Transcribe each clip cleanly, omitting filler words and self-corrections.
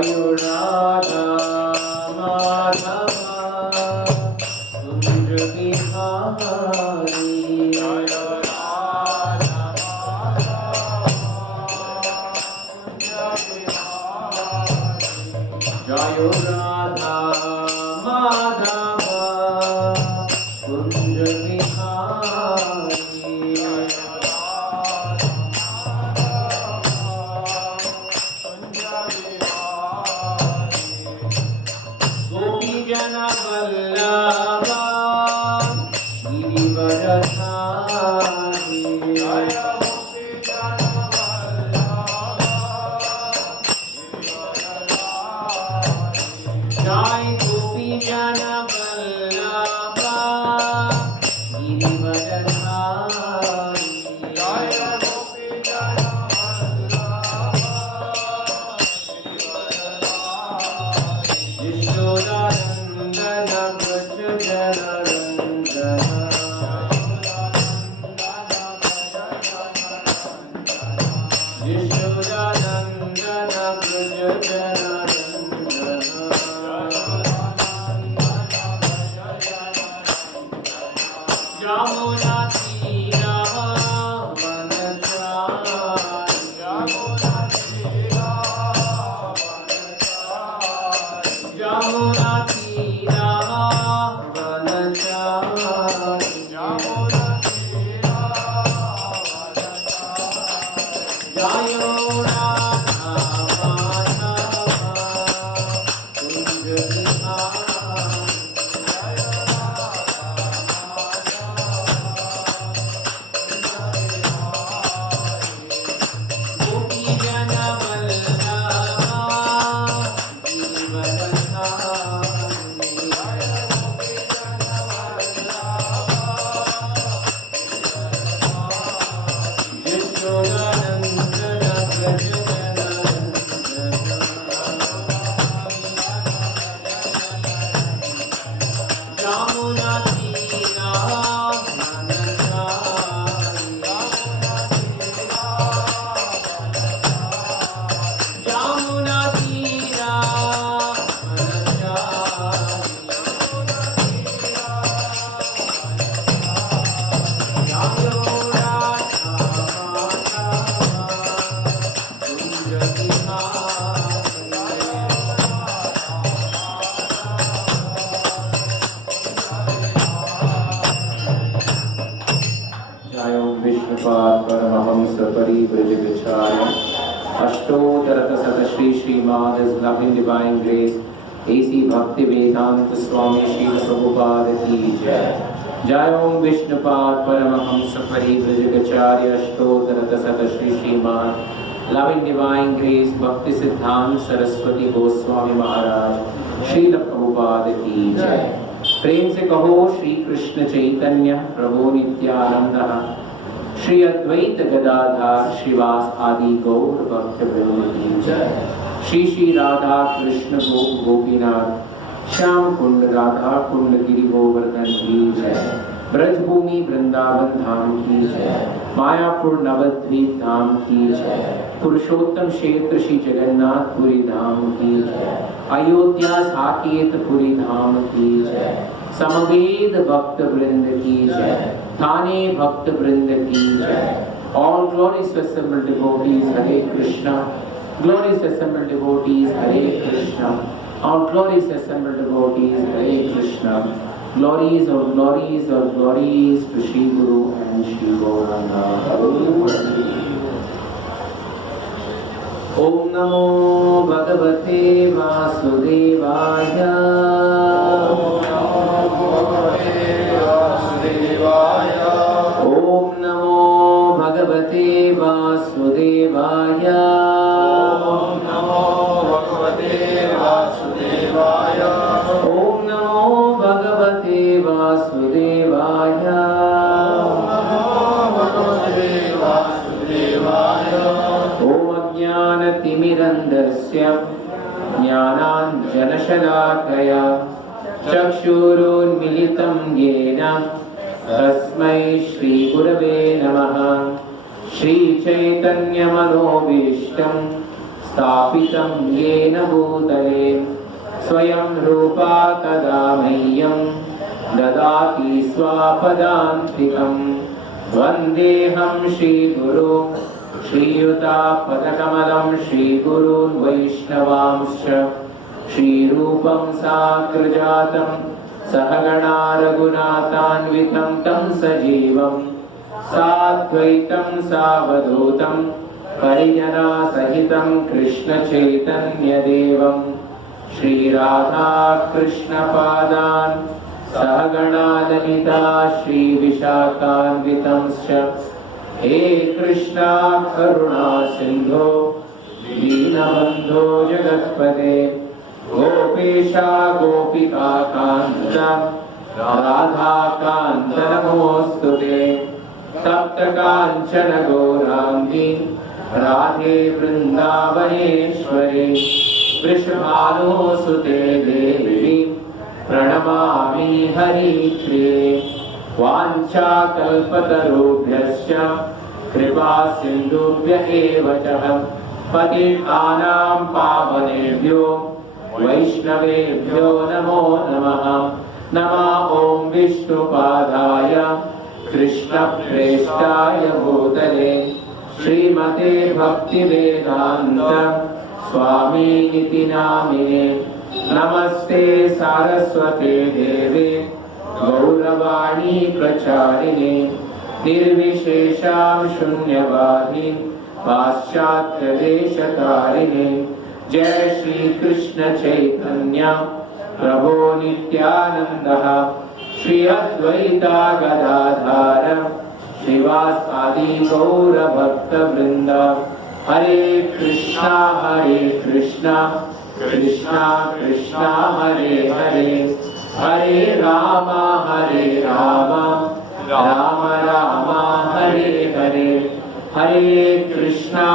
जय राधा माधव कुंज बिहारी जय राधा जय राधा माधव कुंज बिहारी गोपी जन वल्लभा गिरिवरधारी जय गोपी जन वल्लभा गिरिवरधारी जय गोपी जन वल्लभा यशोदानंदन व्रज जनरंजन यशोदानंदन व्रज जनरंजन यमुना तीरा वनचारी यमुना तीरा वनचारी यमुना तीरा वनचारी यमुना तीरा वनचारी जय राधा माधव कुंज गोपी जन वल्लभा गिरिवरधारी यशोदानंदन व्रज जनरंजन यमुना तीरा वनचारी यमुना तीरा जय Vishnupad Paramhans परिव्रजगचार्य अष्टोत्तरशत Srimad His loving divine grace AC Bhakti Vedanta Swami Srila Prabhupada की जय। जय ओम Vishnupad Paramhans परिव्रजगचार्य अष्टोत्तरशत Srimad Loving Divine Grace Bhakti Siddhanta Saraswati Goswami Maharaj Srila Prabhupada की जय। प्रेम से कहो श्री कृष्ण चैतन्य प्रभु नित्यानंद श्री अद्वैत गदाधर श्रीवास आदि गौर भक्त वृंद की जय। श्री श्री राधा कृष्ण गोप गोपीनाथ श्याम कुंड राधा कुंड गिरि गोवर्धन की जय। ब्रजभूमि वृंदावन धाम की जय। मायापुर नवद्वीप धाम की जय। पुरुषोत्तम क्षेत्र श्री जगन्नाथपुरी धाम की जय। अयोध्या साकेतपुरी धाम की जय। समवेद भक्त वृंद की जय। थाने भक्त वृंद की जय। All glorious assembled devotees Hare Krishna. Glorious assembled devotees Hare Krishna. All glorious assembled devotees Hare Krishna. Glories of glories of glories to Shri Guru and Shri Gauranga. Om Namo Bhagavate Vasudevaya. Om Namo Bhagavate Vasudevaya. Om Namo Bhagavate Vasudevaya. Om Namo Bhagavate Vasudevaya. Om Ajnanatimirandasya Jnananjanashalakaya Chakshurunmilitam Yena Tasmai Shri Gurave Namaha Shri Chaitanya Manobishtam स्थापितं येन भूतले स्वयं रूपा कदा मह्यं ददाति स्वापदान्तिकं वन्देऽहं श्रीगुरुं श्रीयुतापदकमलं श्रीगुरून् वैष्णवांश्च श्रीरूपं साग्रजातं सहगणा रघुनाथान्वितं तं सजीवं साद्वैतं सावधूतं परिजनसहितं कृष्णचैतन्यदेवं श्रीराधाकृष्णपादान् सहगणा ललिता श्रीविशाखान्वितंश्च हे कृष्णा करुणा सिन्धो दीनबन्धो जगत्पते गोपेशा गोपिकान्त राधाकान्त नमोऽस्तुते सप्तकाञ्चन गौराङ्गी राधे वृन्दावनेश्वरी वृषभानुसुते देवी प्रणमामि हरिप्रिये वाञ्छाकल्पतरुभ्यश्च कृपा सिन्धुभ्य एव च पतितानां पावनेभ्यो वैष्णवेभ्यो नमो नमः। नमः ॐ विष्णुपादाय कृष्णप्रेष्ठाय भूतले श्रीमते भक्तिवेदान्त स्वामीनिति नामिने नमस्ते सारस्वते देवे गौरवाणी प्रचारिणे निर्विशेषां शून्यवादी पाश्चात्यदेशतारिणे जय श्री कृष्ण चैतन्य प्रभो नित्यानन्दः श्री अद्वैता गदाधर श्रीवासादि गौरभक्तवृन्द हरे कृष्णा कृष्णा कृष्णा हरे हरे हरे राम राम राम हरे हरे हरे कृष्णा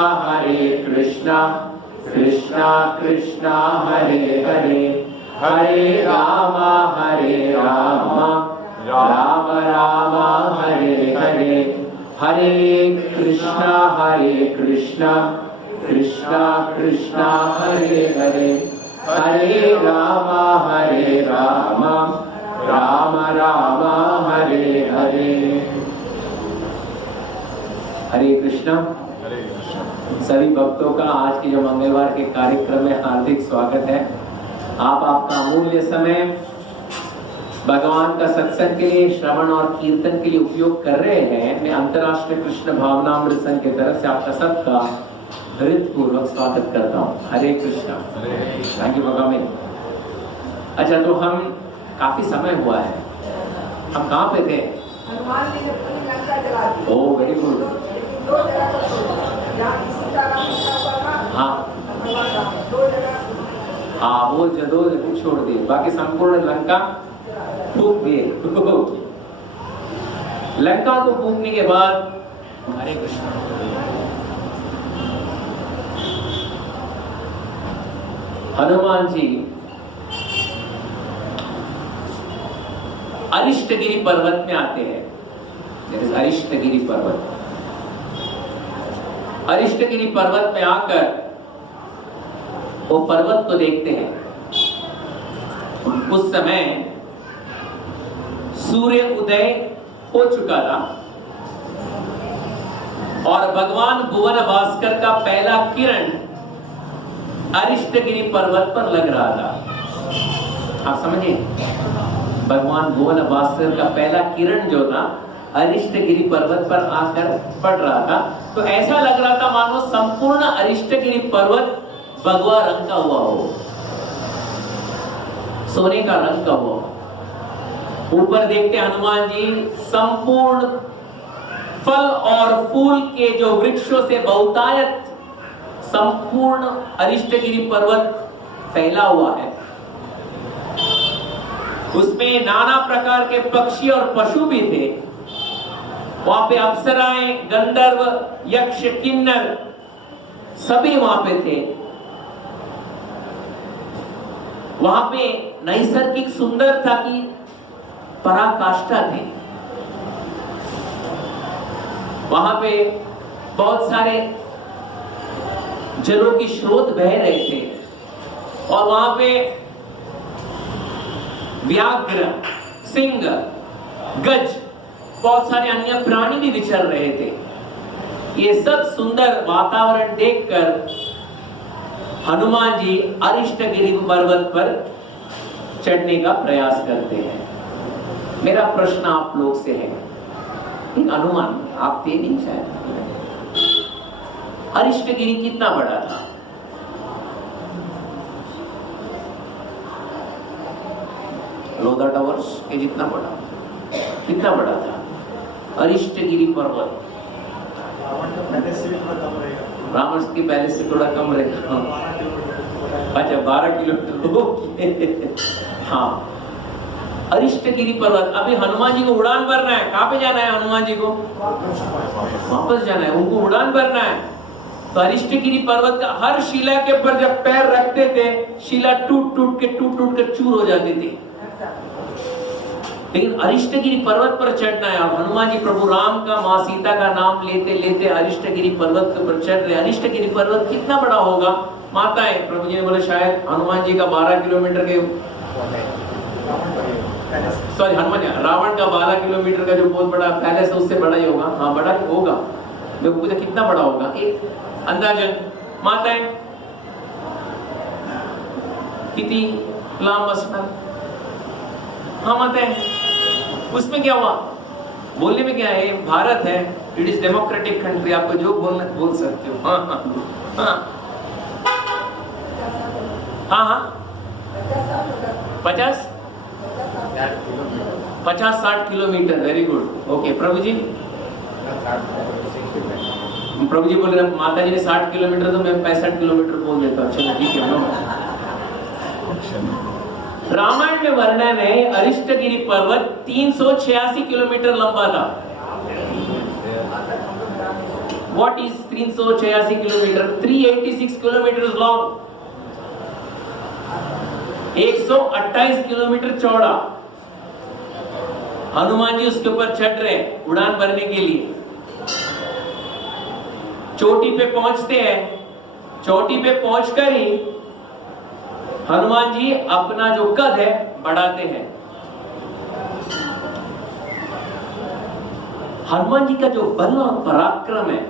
कृष्णा कृष्णा हरे हरे हरे राम राम राम हरे हरे हरे कृष्णा कृष्णा कृष्णा हरे हरे हरे राम राम राम हरे हरे। हरे कृष्णा। सभी भक्तों का आज के जो मंगलवार के कार्यक्रम में हार्दिक स्वागत है। आप आपका अमूल्य समय भगवान का सत्संग के लिए, श्रवण और कीर्तन के लिए उपयोग कर रहे हैं। मैं अंतर्राष्ट्रीय कृष्ण भावनामृत संघ की तरफ से आपका सबका हृदयपूर्वक स्वागत करता हूँ। हरे कृष्णा। थैंक यू भगवान। अच्छा, तो हम काफी समय हुआ है, हम कहाँ पे थे? Oh very good. हाँ हाँ, वो दो जगह छोड़ दिए, बाकी संपूर्ण लंका फूंक दिए। लंका को फूंकने के बाद हरे कृष्ण हनुमान जी अरिष्टगिरी पर्वत में आते हैं। अरिष्टगिरी पर्वत, अरिष्टगिरी पर्वत में आकर वो पर्वत को देखते हैं। उस समय सूर्य उदय हो चुका था और भगवान भुवन भास्कर का पहला किरण अरिष्टगिरी पर्वत पर लग रहा था। आप समझिए, भगवान भुवन भास्कर का पहला किरण जो था अरिष्टगिरी पर्वत पर आकर पड़ रहा था। तो ऐसा लग रहा था मानो संपूर्ण अरिष्टगिरी पर्वत भगवा रंग का हुआ हो, सोने का रंग का हुआ। ऊपर देखते हनुमान जी संपूर्ण फल और फूल के जो वृक्षों से बहुतायत संपूर्ण अरिष्टगिरी पर्वत फैला हुआ है। उसमें नाना प्रकार के पक्षी और पशु भी थे। वहां पे अप्सराएं, गंधर्व, यक्ष, किन्नर सभी वहां पे थे। वहां पे नैसर्गिक सुंदरता की पराकाष्ठा थी। वहां पे बहुत सारे जलों की स्रोत बह रहे थे और वहां पे व्याघ्र, सिंह, गज, बहुत सारे अन्य प्राणी भी विचर रहे थे। ये सब सुंदर वातावरण देखकर हनुमान जी अरिष्टगिरी पर्वत पर चढ़ने का प्रयास करते हैं। मेरा प्रश्न आप लोग से है, अनुमान आप दे नहीं शायद, अरिष्टगिरी कितना बड़ा था? लोधा टावर्स के जितना बड़ा, कितना बड़ा था अरिष्टगिरी पर्वत? रावण के पहले से थोड़ा कम रहेगा। अच्छा 12 किलोमीटर। हाँ, अरिष्टगिरी पर्वत। अभी हनुमान जी को उड़ान भरना है। कहाँ पे जाना है हनुमान जी को? वापस जाना है, उनको उड़ान भरना है। तो अरिष्टगिरी पर्वत का हर शिला के ऊपर जब पैर रखते थे, शिला टूट टूट के चूर हो जाती थी। लेकिन अरिष्टगिरी पर्वत पर चढ़ना है और हनुमान जी प्रभु राम का, माँ सीता का नाम लेते लेते अरिष्टगिरी पर्वत के ऊपर चढ़ रहे। अरिष्टगिरी पर्वत कितना बड़ा होगा? माताएं, प्रभु जी ने बोले शायद हनुमान जी का 12 किलोमीटर के, सॉरी हनुमान जी, रावण का 12 किलोमीटर का जो बहुत बड़ा पैलेस है उससे बड़ा ही होगा। हाँ बड़ा ही होगा। मैं पूछा कितना बड़ा होगा? एक अंदाजन। माताएं कितनी लाम बसना? हाँ माताएं, उसमें क्या हुआ? बोलने में क्या है? भारत है, इट इज डेमोक्रेटिक कंट्री, आपको जो बोलना बोल सकते हो। हाँ हाँ हाँ हाँ 50-60 किलोमीटर। Very good. ओके प्रभु जी, प्रभु जी बोल रहे माता जी ने 60 किलोमीटर, तो मैं 65 किलोमीटर बोल देता हूँ। चलो ठीक है। रामायण में वर्णन है अरिष्टगिरी पर्वत 386 किलोमीटर लंबा था। What is 386 kilometre? 386 kilometre long, 128 kilometre चौड़ा। हनुमान जी उसके ऊपर चढ़ रहे हैं उड़ान भरने के लिए। चोटी पे पहुंचते हैं। चोटी पे पहुंचकर ही हनुमान जी अपना जो कद है बढ़ाते हैं। हनुमान जी का जो बल और पराक्रम है,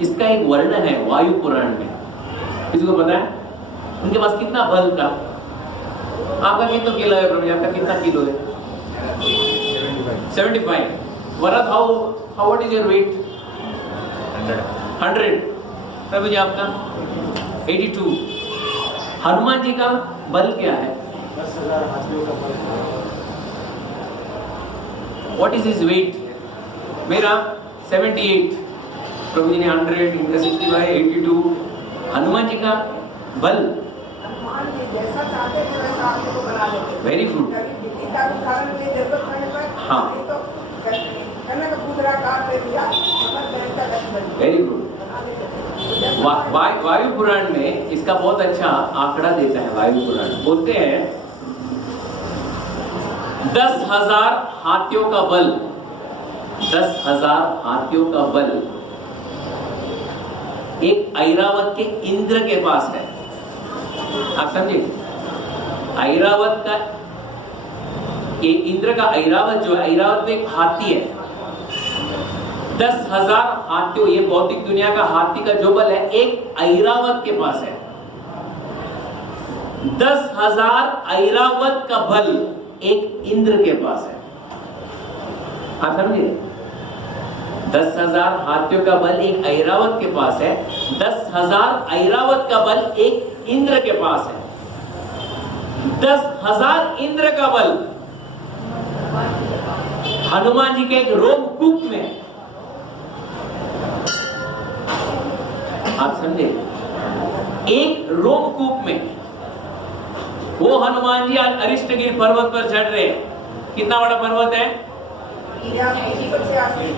इसका एक वर्णन है वायु पुराण में। किसी को पता है उनके पास कितना बल था? आपका कितना किलो है प्रभु? आपका कितना किलो है? 75। Varad how what is your weight? 100। Prabhu ji आपका 82। हनुमान जी का बल क्या है? 10,000 हाथियों का बल। What is his weight? मेरा 78। प्रभु जी ने 100 इनका 65 82। हनुमान जी का बल जैसा चाहते हैं वैसा आपको बना देंगे। Very good. हाँ वेरी गुड। वायु पुराण में इसका बहुत अच्छा आंकड़ा देता है। वायु पुराण बोलते हैं 10,000 हाथियों का बल, 10,000 हाथियों का बल एक ऐरावत के इंद्र के पास है। आप समझे? ऐरावत का, ये इंद्र का ऐरावत जो है, ऐरावत में एक हाथी है। 10,000 हाथियों, ये भौतिक दुनिया का हाथी का जो बल है एक ऐरावत के पास है। 10,000 ऐरावत का बल एक इंद्र के पास है। आप समझे? 10,000 हाथियों का बल एक ऐरावत के पास है। 10,000 ऐरावत का बल एक इंद्र के पास है। 10,000 इंद्र का बल हनुमान जी के एक रोमकूप में है। आप समझे? एक रोमकूप में वो हनुमान जी आज अरिष्टगिरी पर्वत पर चढ़ रहे हैं। कितना बड़ा पर्वत है?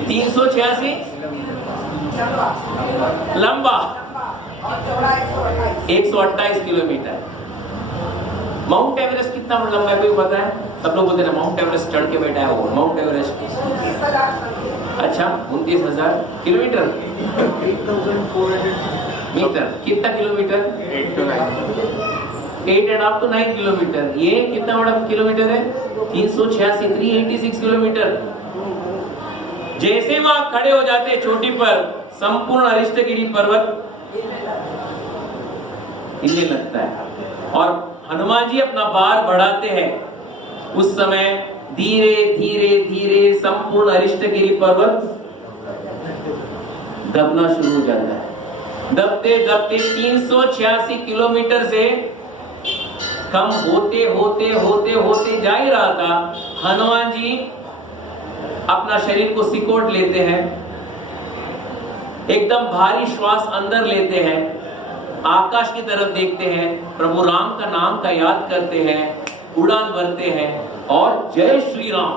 386 लंबा, 128 किलोमीटर। माउंट एवरेस्ट कितना लंबा है कोई पता है? सब लोग बोलते हैं माउंट एवरेस्ट चढ़ के बैठा है वो। माउंट एवरेस्ट अच्छा 29,000 किलोमीटर। 8,400 मीटर। कितना किलोमीटर? 8.5 to 9 kilometre. ये कितना बड़ा किलोमीटर है? 386, 386 किलोमीटर। जैसे वहां खड़े हो जाते हैं चोटी पर, संपूर्ण अरिष्टगिरी पर्वत हिलने लगता है और हनुमान जी अपना भार बढ़ाते हैं। उस समय धीरे धीरे धीरे संपूर्ण अरिष्टगिरी पर्वत दबना शुरू हो जाता है। दबते दबते 386 किलोमीटर से कम होते होते होते होते जा ही रहा था। हनुमान जी अपना शरीर को सिकोड़ लेते हैं, एकदम भारी श्वास अंदर लेते हैं, आकाश की तरफ देखते हैं, प्रभु राम का नाम का याद करते हैं, उड़ान भरते हैं और जय श्री राम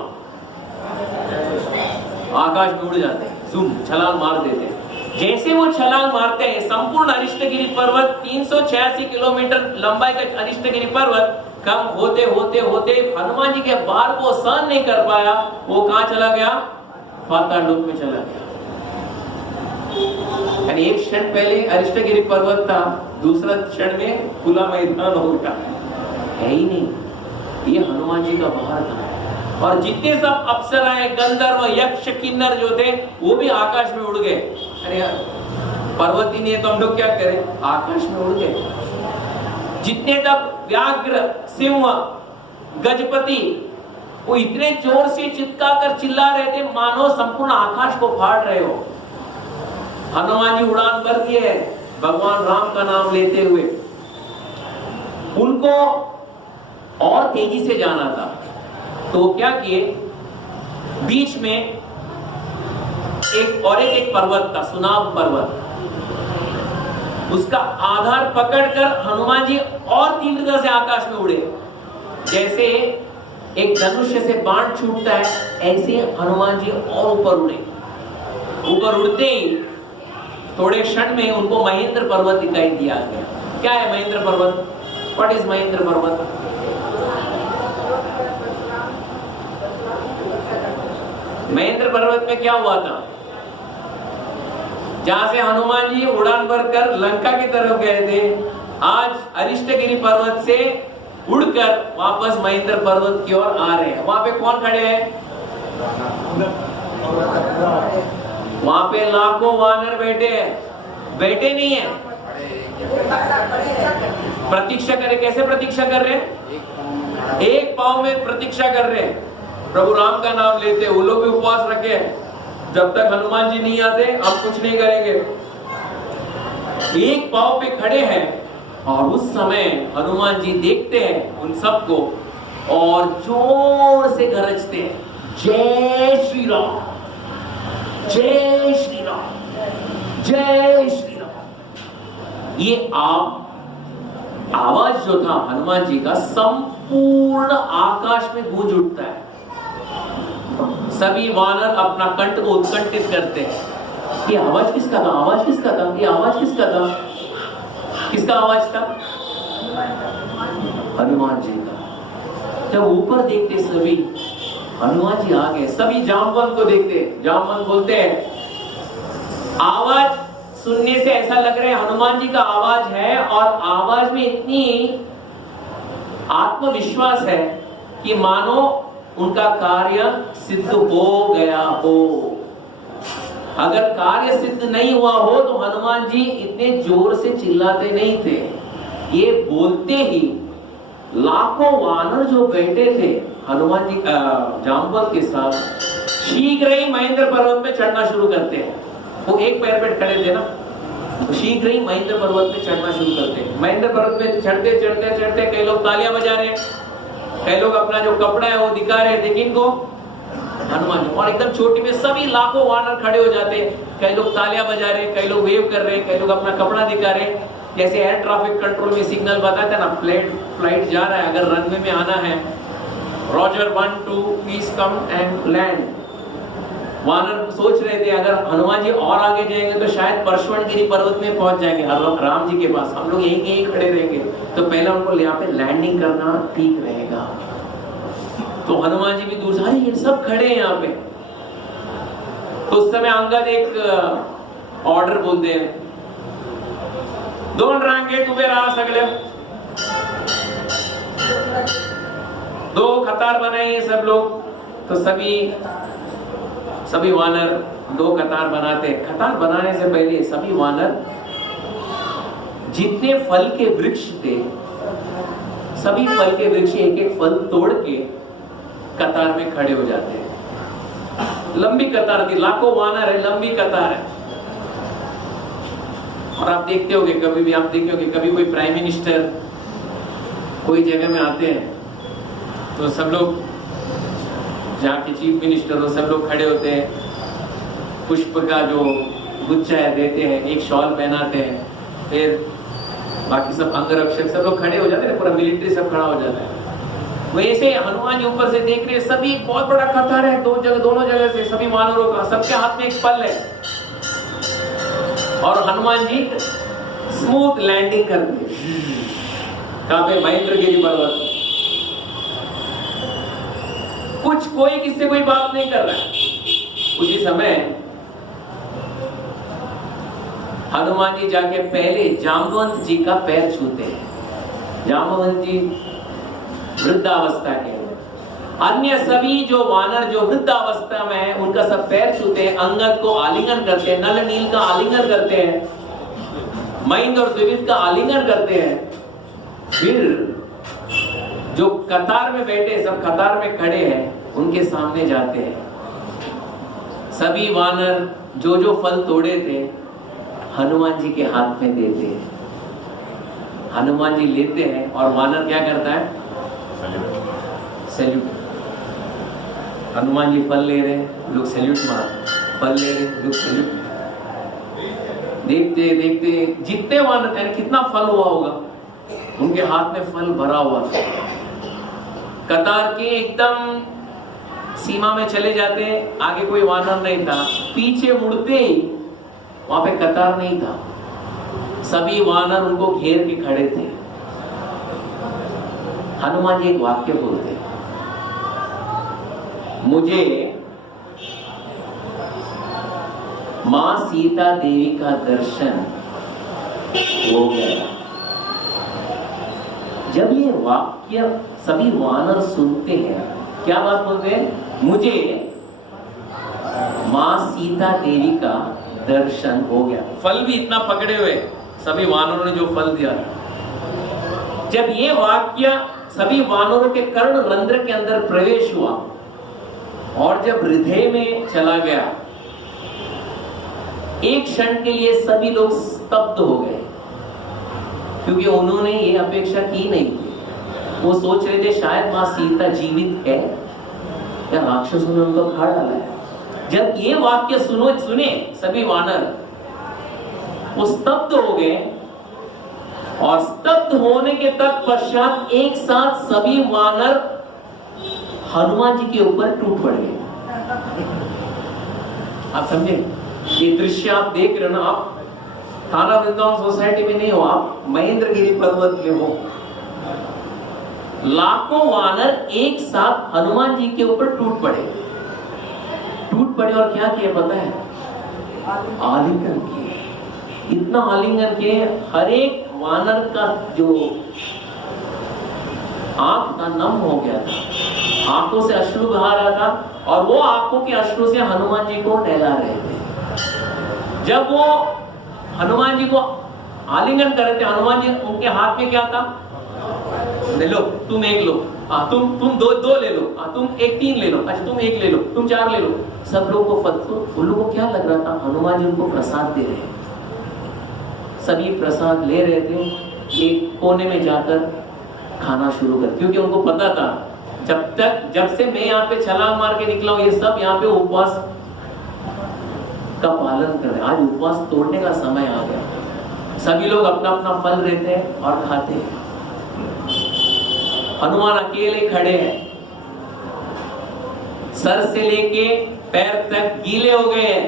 आकाश में उड़ जाते हैं, जूम छलांग मार देते हैं। जैसे वो छलांग मारते हैं, संपूर्ण अरिष्टगिरी पर्वत 386 किलोमीटर लंबाई का अरिष्टगिरी पर्वत कम होते होते होते हनुमान जी के भार को सहन नहीं कर पाया। वो कहां चला गया? पाताल लोक में चला गया। यानी एक क्षण पहले अरिष्टगिरी पर्वत था, दूसरा क्षण में खुला मैदान हो गया। है ही नहीं, ये हनुमान जी का भार था। और जितने सब अप्सराएं, गंधर्व, यक्ष, किन्नर जो थे वो भी आकाश में उड़ गए। अरे यार पर्वत ही नहीं है तो हम लोग क्या करें? आकाश में उड़ गए। जितने तक व्याघ्र, सिंह, गजपति वो इतने जोर से चित्कार कर चिल्ला रहे थे मानो संपूर्ण आकाश को फाड़ रहे हो। हनुमान जी उड़ान भर दिए है भगवान राम का नाम लेते हुए। उनको और तेजी से जाना था तो क्या किए, बीच में एक पर्वत था, सुनाम पर्वत। उसका आधार पकड़कर हनुमान जी और तीव्रता से आकाश में उड़े। जैसे एक धनुष से बाण छूटता है, ऐसे हनुमान जी और ऊपर उड़े। ऊपर उड़ते ही थोड़े क्षण में उनको महेंद्र पर्वत दिखाई दिया गया। क्या है महेंद्र पर्वत? व्हाट इज महेंद्र पर्वत? महेंद्र पर्वत में क्या हुआ था? जहां से हनुमान जी उड़ान भरकर लंका की तरफ गए थे, आज अरिष्टगिरी पर्वत से उड़कर वापस महेंद्र पर्वत की ओर आ रहे हैं। वहां पे कौन खड़े हैं? वहां पे लाखों वानर बैठे हैं। बैठे नहीं है, प्रतीक्षा करे। कैसे प्रतीक्षा कर रहे हैं? एक पांव में प्रतीक्षा कर रहे हैं। प्रभु राम का नाम लेते, वो लोग भी उपवास रखे हैं। जब तक हनुमान जी नहीं आते हम कुछ नहीं करेंगे। एक पांव पे खड़े हैं और उस समय हनुमान जी देखते हैं उन सबको और जोर से गरजते हैं, जय श्री राम, जय श्री राम, जय श्री राम। ये आवाज जो था हनुमान जी का संपूर्ण आकाश में गूंज उठता है। सभी वानर अपना कंठ को उत्कंठित करते हैं। ये आवाज किसका था? आवाज किसका था? ये आवाज किसका था? किसका आवाज था? हनुमान जी का। जब ऊपर देखते सभी, हनुमान जी आ गए। सभी जामवंत को देखते, जामवंत बोलते हैं आवाज सुनने से ऐसा लग रहा है हनुमान जी का आवाज है, और आवाज में इतनी आत्मविश्वास है कि मानो उनका कार्य सिद्ध हो गया हो। अगर कार्य सिद्ध नहीं हुआ हो तो हनुमान जी इतने जोर से चिल्लाते नहीं थे। ये बोलते ही लाखों वानर जो बैठे थे हनुमान जी जामवंत के साथ, शीघ्र ही महेंद्र पर्वत में चढ़ना शुरू करते हैं। वो एक पैर पे खड़े थे ना, तो शीघ्र ही महेंद्र पर्वत में चढ़ना शुरू करते हैं। महेंद्र पर्वत में चढ़ते चढ़ते चढ़ते कई लोग तालियां बजा रहे हैं, कई लोग अपना जो कपड़ा है वो दिखा रहे हैं, लेकिन को हनुमान जी। और एकदम चोटी में सभी लाखों वानर खड़े हो जाते हैं। कई लोग तालियां बजा रहे हैं, कई लोग वेव कर रहे हैं, कई लोग अपना कपड़ा दिखा रहे हैं। जैसे एयर ट्रैफिक कंट्रोल में सिग्नल बताता है ना, फ्लाइट जा रहा है, अगर रनवे में आना है, Roger 1 2 please come and land. वानर सोच रहे थे अगर हनुमान जी और आगे जाएंगे तो शायद परशुवनगिरी पर्वत में पहुंच जाएंगे राम जी के पास, हम लोग यहीं खड़े रहेंगे, तो पहले उनको यहाँ पे लैंडिंग करना ठीक रहेगा। तो हनुमान जी भी दूर से, अरे ये सब खड़े हैं यहाँ पे। तो उस समय अंगद एक ऑर्डर बोलते हैं, 2 रांगेत उभे राहा सगळे, 2 कतार बनाइए सब लोग। तो सभी वानर 2 कतार बनाते हैं। कतार बनाने से पहले सभी वानर जितने फल के वृक्ष थे, सभी फल के वृक्ष एक एक फल तोड़ के कतार में खड़े हो जाते हैं। लंबी कतार थी, लाखों वानर है, लंबी कतार है। और आप देखते होंगे, कभी भी आप देखे होंगे, कभी कोई प्राइम मिनिस्टर कोई जगह में आते हैं तो सब लोग, जहाँ के चीफ मिनिस्टर हो, सब लोग खड़े होते हैं, पुष्प का जो गुच्छा है देते हैं, एक शॉल पहनाते हैं, फिर बाकी सब अंगरक्षक सब लोग खड़े हो जाते हैं, पूरा मिलिट्री सब खड़ा हो जाता है। वैसे हनुमान जी ऊपर से देख रहे हैं, सभी एक बहुत बड़ा कतार है, दोनों जगह से सभी वानरों का, सबके हाथ में एक फल है और हनुमान जी स्मूथ लैंडिंग करते हैं कहां पे? महेंद्रगिरी पर्वत। कोई किससे कोई बात नहीं कर रहा है। उसी समय हनुमान जी जाके पहले जाम्बवंत जी का पैर छूते हैं। जाम्बवंत जी वृद्धावस्था के, अन्य सभी जो वानर जो वृद्धावस्था में है उनका सब पैर छूते हैं, अंगद को आलिंगन करते हैं, नल नील का आलिंगन करते हैं, महेंद्र और द्विविद का आलिंगन करते हैं। फिर जो कतार में बैठे, सब कतार में खड़े हैं, उनके सामने जाते हैं। सभी वानर जो जो फल तोड़े थे हनुमान जी के हाथ में देते हैं। हनुमान जी लेते हैं और वानर क्या करता है? सैल्यूट। हनुमान जी फल ले रहे हैं, लोग सैल्यूट मार, फल ले रहे हैं, लोग सैल्यूट। देखते देखते जितने वानर यानी कितना फल हुआ होगा, उनके हाथ में फल भरा हुआ था। कतार के एकदम सीमा में चले जाते, आगे कोई वानर नहीं था, पीछे मुड़ते ही वहां पे कतार नहीं था, सभी वानर उनको घेर के खड़े थे। हनुमान जी एक वाक्य बोलते, मुझे मां सीता देवी का दर्शन हो गया। जब ये वाक्य सभी वानर सुनते हैं, क्या बात बोलते हैं? मुझे मां सीता देवी का दर्शन हो गया। फल भी इतना पकड़े हुए, सभी वानरों ने जो फल दिया। जब ये वाक्य सभी वानरों के कर्ण रंध्र के अंदर प्रवेश हुआ और जब हृदय में चला गया, एक क्षण के लिए सभी लोग स्तब्ध हो गए, क्योंकि उन्होंने ये अपेक्षा की नहीं थी। वो सोच रहे थे शायद मां सीता जीवित है या राक्षसों ने उनको खा डाला है। जब ये वाक्य सुने सभी वानर, वो स्तब्ध हो गए और स्तब्ध होने के तत्पश्चात एक साथ सभी वानर हनुमान जी के ऊपर टूट पड़ गए। आप समझे? ये दृश्य आप देख रहे हो ना, आप थाना वृंदावन सोसाइटी में नहीं हो, आप महेंद्रगिरी पर्वत में हो। लाखों वानर एक साथ हनुमान जी के ऊपर टूट पड़े और क्या किया पता है? आलिंगन किए। इतना आलिंगन किए, हर एक वानर का जो आंख का नम हो गया था, आंखों से अश्रु बहा रहा था और वो आंखों के अश्रु से हनुमान जी को नहला रहे थे। जब वो हनुमान जी को आलिंगन कर रहे थे, हनुमान जी उनके हाथ में क्या था? ले लो, तुम एक लो, तुम दो ले लो, तुम एक 3 ले लो, अच्छा तुम 1 ले लो, तुम 4 ले लो। सब लोगों को उन लोगों को क्या लग रहा था? हनुमान जी उनको प्रसाद दे रहे हैं। सभी प्रसाद ले रहे थे, एक कोने में जाकर खाना शुरू कर, क्योंकि उनको पता था जब से मैं यहाँ पे छलांग मार के निकला हूं, ये सब यहाँ पे उपवास का पालन कर रहे हैं। आज उपवास तोड़ने का समय आ गया। सभी लोग अपना अपना फल लेते हैं और खाते हैं। हनुमान अकेले खड़े हैं, सर से लेके पैर तक गीले हो गए हैं।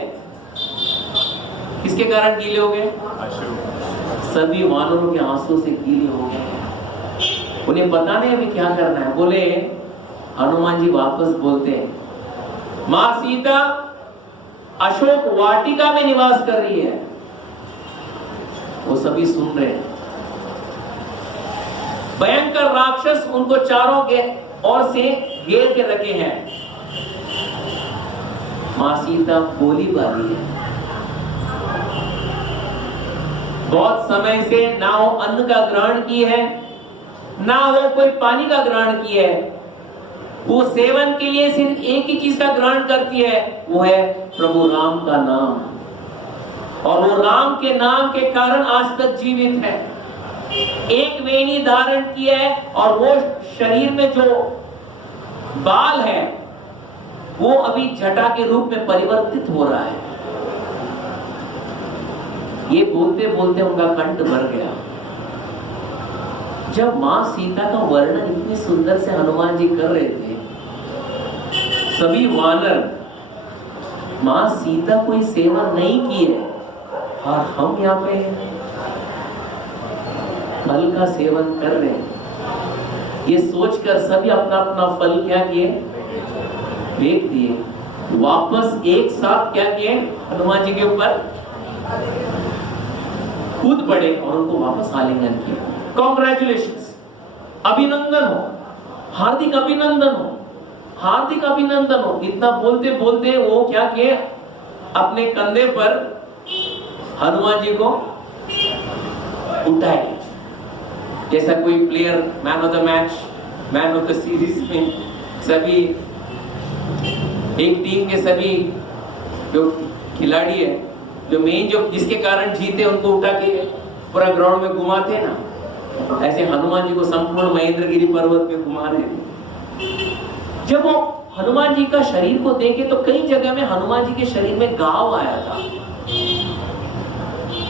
किसके कारण गीले हो गए? सभी वानरों के आंसू से गीले हो गए हैं। उन्हें पता नहीं अभी क्या करना है। बोले, हनुमान जी वापस बोलते हैं, मां सीता अशोक वाटिका में निवास कर रही है। वो सभी सुन रहे हैं। भयंकर राक्षस उनको चारों के ओर से घेर के रखे हैं। मां सीता बोली बारी है। बहुत समय से ना वो अन्न का ग्रहण की है, ना वो कोई पानी का ग्रहण की है। वो सेवन के लिए सिर्फ एक ही चीज का ग्रहण करती है, वो है प्रभु राम का नाम। और वो राम के नाम के कारण आज तक जीवित है। एक वेणी धारण किया है और वो शरीर में जो बाल है वो अभी जटा के रूप में परिवर्तित हो रहा है। ये बोलते बोलते उनका कंठ भर गया। जब मां सीता का वर्णन इतनी सुंदर से हनुमान जी कर रहे थे, सभी वानर मां सीता कोई सेवन नहीं की है और हम यहाँ पे फल का सेवन कर रहे हैं। ये सोचकर सभी अपना अपना फल क्या किए, फेंक दिए। वापस एक साथ क्या किए, हनुमान जी के ऊपर कूद पड़े और उनको वापस आलिंगन किया। कॉन्ग्रेचुलेशंस, अभिनंदन हो, हार्दिक अभिनंदन हो, हार्दिक अभिनंदन हो। इतना बोलते बोलते वो क्या किए, अपने कंधे पर हनुमान जी को उठाए। जैसा कोई player man of the match, man of the series में सभी एक टीम के सभी जो खिलाड़ी है, जो मेन जो जिसके कारण जीते उनको उठा के पूरा ग्राउंड में घुमाते हैं ना, ऐसे हनुमान जी को संपूर्ण महेंद्रगिरी पर्वत में घुमा रहे थे। जब वो हनुमान जी का शरीर को देखे तो कई जगह में हनुमान जी के शरीर में घाव आया था,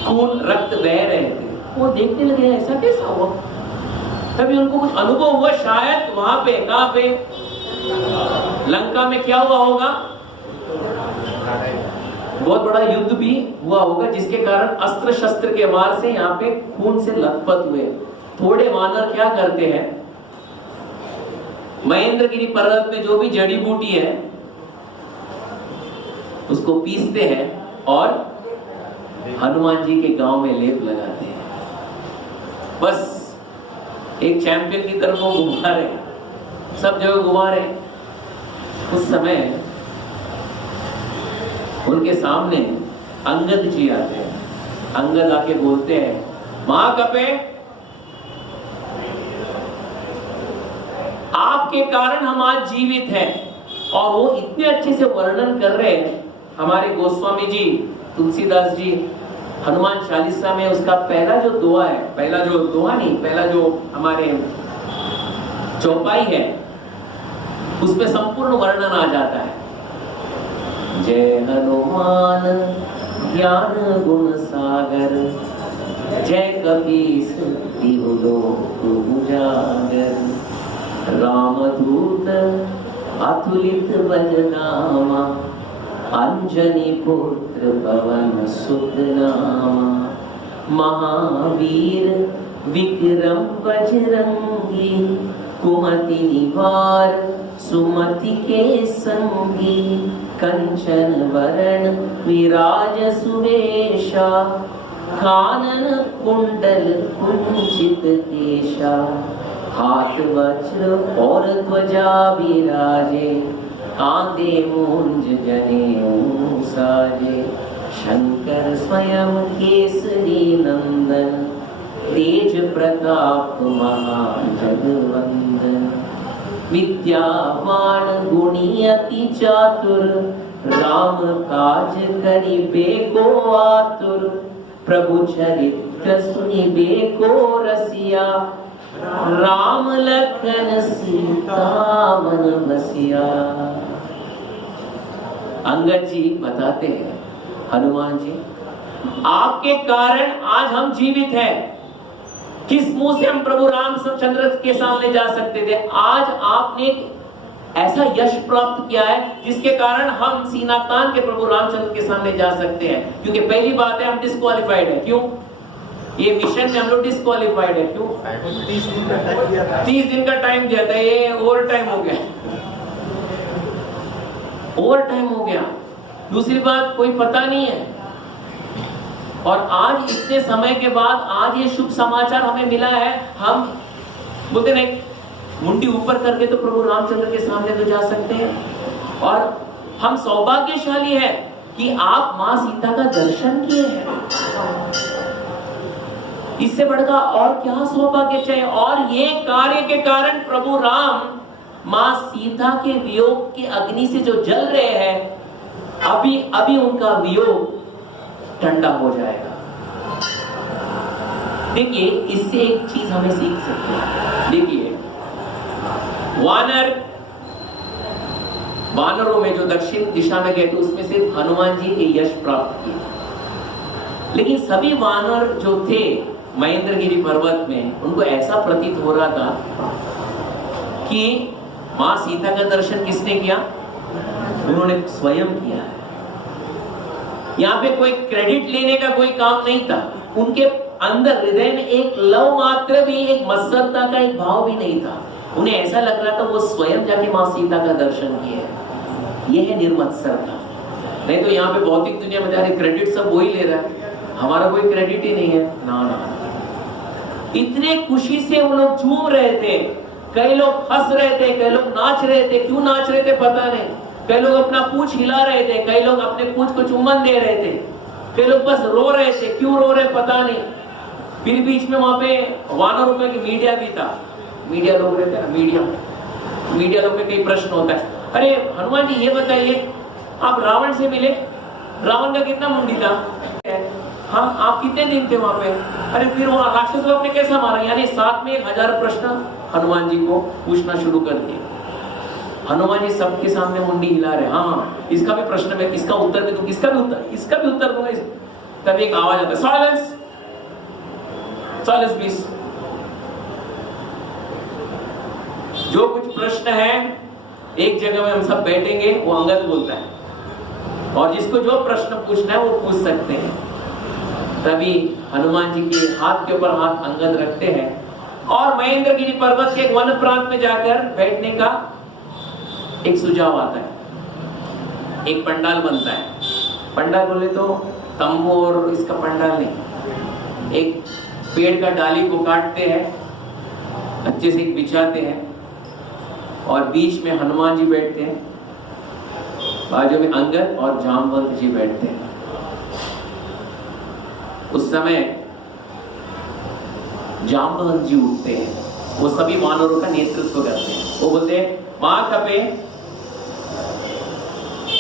खून रक्त बह रहे थे। वो देखने लगे ऐसा कैसा हुआ। तभी उनको कुछ अनुभव हुआ, शायद वहां पे, कहां पे, लंका में क्या हुआ होगा, बहुत बड़ा युद्ध भी हुआ होगा जिसके कारण अस्त्र शस्त्र के वार से यहाँ पे खून से लथपथ हुए। थोड़े वानर क्या करते हैं, महेंद्रगिरी पर्वत में जो भी जड़ी बूटी है उसको पीसते हैं और हनुमान जी के गांव में लेप लगाते हैं। बस एक चैंपियन की तरफ वो घुमा रहे, सब जगह घुमा रहे। उस समय उनके सामने अंगद जी आते हैं। अंगद आके बोलते हैं, महाकपे, आपके कारण हम आज जीवित हैं। और वो इतने अच्छे से वर्णन कर रहे हैं। हमारे गोस्वामी जी, तुलसीदास जी, हनुमान चालीसा में उसका पहला जो दोहा है, पहला जो दोहा नहीं, पहला जो हमारे चौपाई है, उसमें संपूर्ण वर्णन आ जाता है। जय हनुमान ज्ञान गुण सागर, जय कपीस तिहु लोक उजागर, रामदूत अतुलित बलधामा, अंजनी पुत्र पवन सुत नामा, महावीर विक्रम बजरंगी, कुमति निवार सुमति के संगी, कंचन वरण विराज सुवेशा, कानन कुंडल कुंचित केशा, हाथ वज्र और ध्वजा विराजे, कांधे मूंज जनेऊ साजे, शंकर स्वयं केसरी नंदन, तेज प्रताप महाजगवंदन, विद्यावान गुणी अति चातुर, राम काज करिबे को आतुर, प्रभु चरित्र सुनिबे को रसिया, राम लखन सीता मन बसिया। अंगद जी बताते हैं, हनुमान जी, आपके कारण आज हम जीवित हैं। किस मुंह से हम प्रभु रामचंद्र के सामने जा सकते थे? आज आपने ऐसा यश प्राप्त किया है जिसके कारण हम सीना तान के प्रभु रामचंद्र के सामने जा सकते हैं। क्योंकि पहली बात है, हम डिस्क्वालिफाइड है। क्यों? ये मिशन में हम लोग डिस्क्वालिफाइड है। क्यों? 30 दिन का टाइम दिया था, ये ओवर टाइम हो गया, ओवर टाइम हो गया। दूसरी बात, कोई पता नहीं है और आज इतने समय के बाद आज ये शुभ समाचार हमें मिला है। हम बोलते नहीं, मुंडी ऊपर करके तो प्रभु रामचंद्र के सामने तो जा सकते हैं। और हम सौभाग्यशाली है कि आप मां सीता का दर्शन किए हैं। इससे बढ़कर और क्या सौभाग्य चाहिए। और ये कार्य के कारण प्रभु राम मां सीता के वियोग के अग्नि से जो जल रहे हैं, अभी अभी उनका वियोग ठंडा हो जाएगा। देखिए, इससे एक चीज हमें सीख सकते हैं। देखिए, वानरों में जो दक्षिण दिशा में गए थे उसमें सिर्फ हनुमान जी ने यश प्राप्त किया, लेकिन सभी वानर जो थे महेंद्रगिरी पर्वत में, उनको ऐसा प्रतीत हो रहा था कि मां सीता का दर्शन किसने किया? उन्होंने स्वयं किया है। यहाँ पे कोई क्रेडिट लेने का कोई काम नहीं था। उनके अंदर हृदय में एक लव मात्र भी, एक मत्सरता का एक भाव भी नहीं था। उन्हें ऐसा लग रहा था वो स्वयं जाके मां सीता का दर्शन किए है। यह है निर्मत्सरता। नहीं तो यहाँ पे भौतिक दुनिया में जाके क्रेडिट सब वही ले रहा है, हमारा कोई क्रेडिट ही नहीं है। ना ना, इतने खुशी से वो लोग झूम रहे थे। कई लोग हंस रहे थे, कई लोग नाच रहे थे। क्यों नाच रहे थे पता नहीं। कई लोग अपना पूंछ हिला रहे थे, कई लोग अपने पूंछ को चुम्बन दे रहे थे, कई लोग बस रो रहे थे। क्यों रो रहे पता नहीं। फिर बीच में वहां पे वानरों में मीडिया भी था। मीडिया लोग रहते हैं, मीडिया लोग के कई प्रश्न होता है। अरे हनुमान जी, ये बताइए, आप रावण से मिले, रावण का कितना मुंडी था? हाँ, आप कितने दिन थे वहां पे? अरे फिर वहां राक्षस लोग ने कैसा मारा? यानी साथ में 1000 प्रश्न हनुमान जी को पूछना शुरू कर दिए। हनुमान जी सबके सामने मुंडी हिला रहे। हाँ, इसका भी प्रश्न में इसका उत्तर भी दूं, इसका भी उत्तर दूंगा। तब एक आवाज आता है, साइलेंस प्लीज। जो कुछ प्रश्न है एक जगह में हम सब बैठेंगे, वो अंगद बोलता है, और जिसको जो प्रश्न पूछना है वो पूछ सकते हैं। तभी हनुमान जी के हाथ के ऊपर हाथ अंगद रखते हैं और महेंद्रगिरी पर्वत के एक वन प्रांत में जाकर बैठने का एक सुझाव आता है। एक पंडाल बनता है। पंडाल बोले तो तंबू और इसका पंडाल नहीं, एक पेड़ का डाली को काटते हैं, अच्छे से बिछाते हैं और बीच में हनुमान जी बैठते हैं, बाजू में अंगद और जामवंत जी बैठते हैं। उस समय जामवंत जी उठते हैं, वो सभी वानरों का नेतृत्व करते हैं। वो बोलते हैं, मां खपे,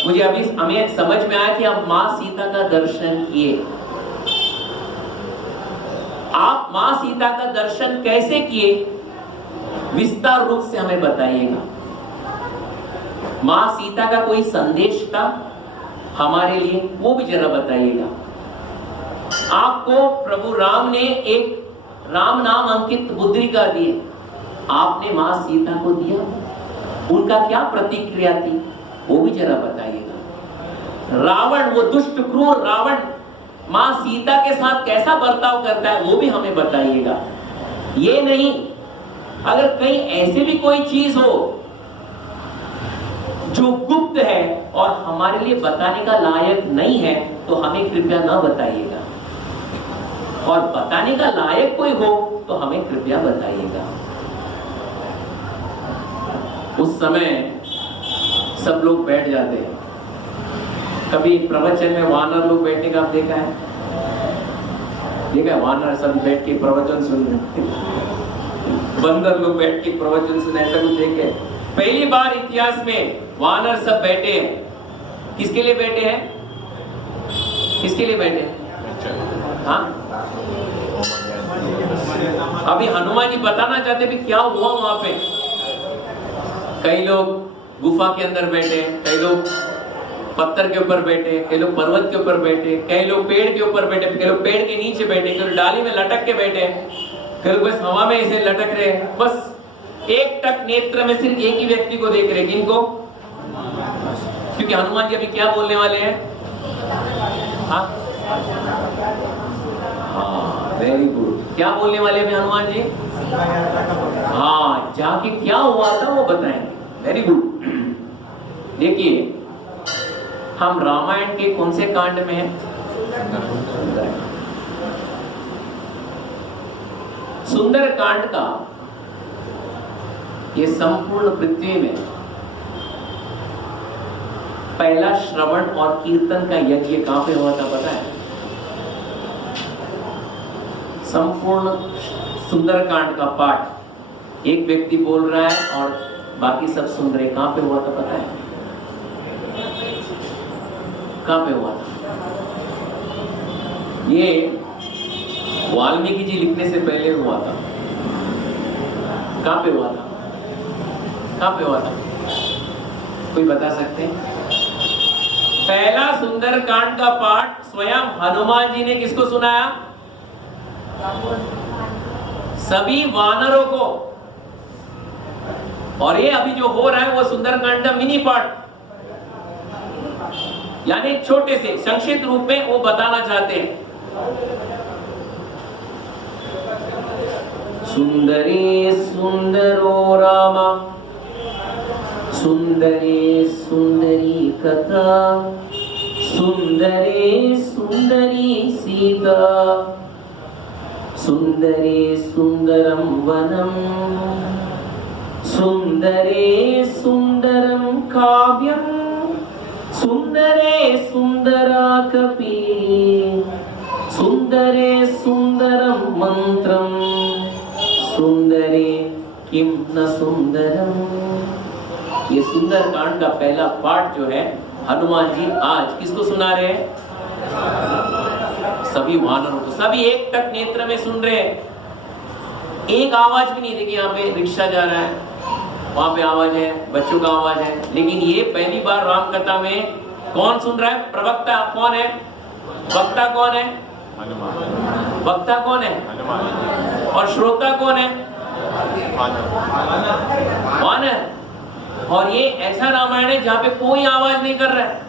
मुझे अभी हमें समझ में आया कि आप मां सीता का दर्शन किए। आप मां सीता का दर्शन कैसे किए, विस्तार रूप से हमें बताइएगा। मां सीता का कोई संदेश था हमारे लिए, वो भी जरा बताइएगा। आपको प्रभु राम ने एक राम नाम अंकित मुद्रिका दी, आपने मां सीता को दिया, उनका क्या प्रतिक्रिया थी वो भी जरा बताइएगा। रावण, वो दुष्ट क्रूर रावण मां सीता के साथ कैसा बर्ताव करता है वो भी हमें बताइएगा। ये नहीं, अगर कहीं ऐसे भी कोई चीज हो जो गुप्त है और हमारे लिए बताने का लायक नहीं है तो हमें कृपया ना बताइएगा, और बताने का लायक कोई हो तो हमें कृपया बताइएगा। उस समय सब लोग बैठ जाते हैं। कभी प्रवचन में वानर लोग बैठने का आप देखा है? वानर सब बैठ के प्रवचन सुन रहे, बंदर लोग बैठ के प्रवचन सुन, ऐसा कुछ देखे? पहली बार इतिहास में वानर सब बैठे हैं। किसके लिए बैठे हैं? किसके लिए बैठे हैं? हाँ, अभी हनुमान जी बताना चाहते भी क्या हुआ वहां पे। कई लोग गुफा के अंदर बैठे, कई लोग पत्थर के ऊपर बैठे, कई लोग पर्वत के ऊपर बैठे, कई लोग पेड़ के ऊपर बैठे, कई लोग पेड़ के नीचे बैठे, कई लोग डाली में लटक के बैठे, कई लोग बस हवा में ऐसे लटक रहे, बस एक टक नेत्र में सिर्फ एक ही व्यक्ति को देख रहे। किनको? क्योंकि हनुमान जी अभी क्या बोलने वाले हैं? हाँ, वेरी गुड। क्या बोलने वाले अभी हनुमान जी? हाँ, जाके क्या हुआ था वो बताएंगे। Very good. देखिए, हम रामायण के कौन से कांड में हैं? सुंदर कांड का ये संपूर्ण पृथ्वी में पहला श्रवण और कीर्तन का यज्ञ कहां पे हुआ था पता है? संपूर्ण सुंदरकांड का पाठ एक व्यक्ति बोल रहा है और बाकी सब सुन रहे। कहां पे हुआ था पता है? कहां पे हुआ था? ये वाल्मीकि जी लिखने से पहले हुआ था। कहां पे हुआ था? कहां पे हुआ था? कोई बता सकते हैं? पहला सुंदरकांड का पाठ स्वयं हनुमान जी ने किसको सुनाया? सभी वानरों को। और ये अभी जो हो रहा है वो सुंदरकांड का मिनी पार्ट, यानी छोटे से संक्षिप्त रूप में वो बताना चाहते हैं। सुंदरी सुंदरो रामा, सुंदरी सुंदरी कथा, सुंदरी सुंदरी सीता, सुंदरे सुंदरम वनम, सुंदरे सुंदरम काव्यम, सुंदरे सुंदरा कपि, सुंदरे सुंदरम मंत्रम, सुंदरे किम न सुंदरम। ये सुंदरकांड का पहला पाठ जो है हनुमान जी आज किसको सुना रहे हैं? सभी वानरों को। सभी एक टक नेत्र में सुन रहे हैं। एक आवाज भी नहीं। देखिए यहाँ पे रिक्शा जा रहा है, वहां पे आवाज है, बच्चों का आवाज है, लेकिन ये पहली बार राम कथा में कौन सुन रहा है? प्रवक्ता कौन है? वक्ता कौन है? वक्ता कौन है? और श्रोता कौन है? वानर। और ये ऐसा रामायण है जहां पे कोई आवाज नहीं कर रहा है,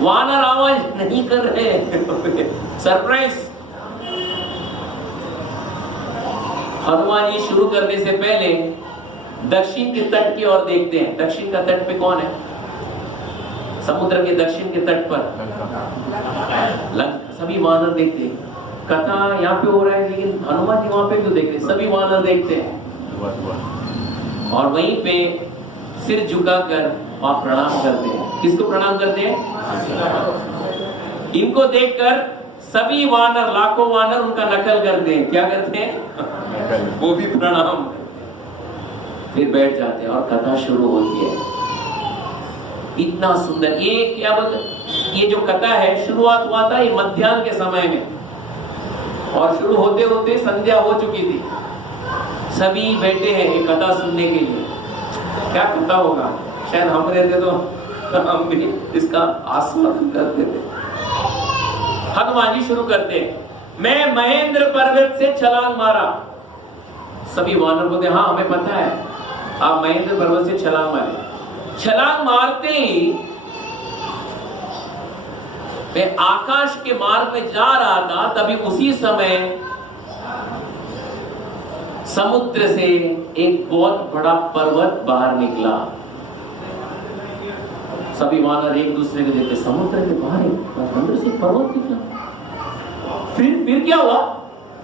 वानर आवाज नहीं कर रहे। सरप्राइज। हनुमान जी शुरू करने से पहले दक्षिण के तट की ओर देखते हैं। दक्षिण का तट पे कौन है? समुद्र के दक्षिण के तट पर सभी वानर देखते हैं। कथा यहाँ पे हो रहा है, लेकिन हनुमान जी वहां पे क्यों देख रहे? सभी वानर देखते हैं और वहीं पे सिर झुकाकर और प्रणाम करते हैं। किसको प्रणाम करते हैं? इनको देखकर सभी वानर, लाखों वानर उनका नकल करते हैं। क्या करते हैं? वो भी प्रणाम, फिर बैठ जाते हैं और कथा शुरू होती है। इतना सुंदर। ये क्या बोलते, ये जो कथा है शुरुआत हुआ था ये मध्याह्न के समय में और शुरू होते होते संध्या हो चुकी थी। सभी बैठे हैं ये कथा सुनने के लिए। क्या कथा होगा? शायद हम रहते तो हम भी इसका आस्वादन करते थे। हनुमान जी शुरू करते हैं। मैं महेंद्र पर्वत से छलांग मारा। सभी वानर बोलते हाँ हमें पता है आप महेंद्र पर्वत से छलांग मारे। छलांग मारते ही मैं आकाश के मार्ग में जा रहा था, तभी उसी समय समुद्र से एक बहुत बड़ा पर्वत बाहर निकला। सभी वानर एक दूसरे को देखते, समुद्र के बाहर समुद्र से पर्वत निकला। फिर क्या हुआ?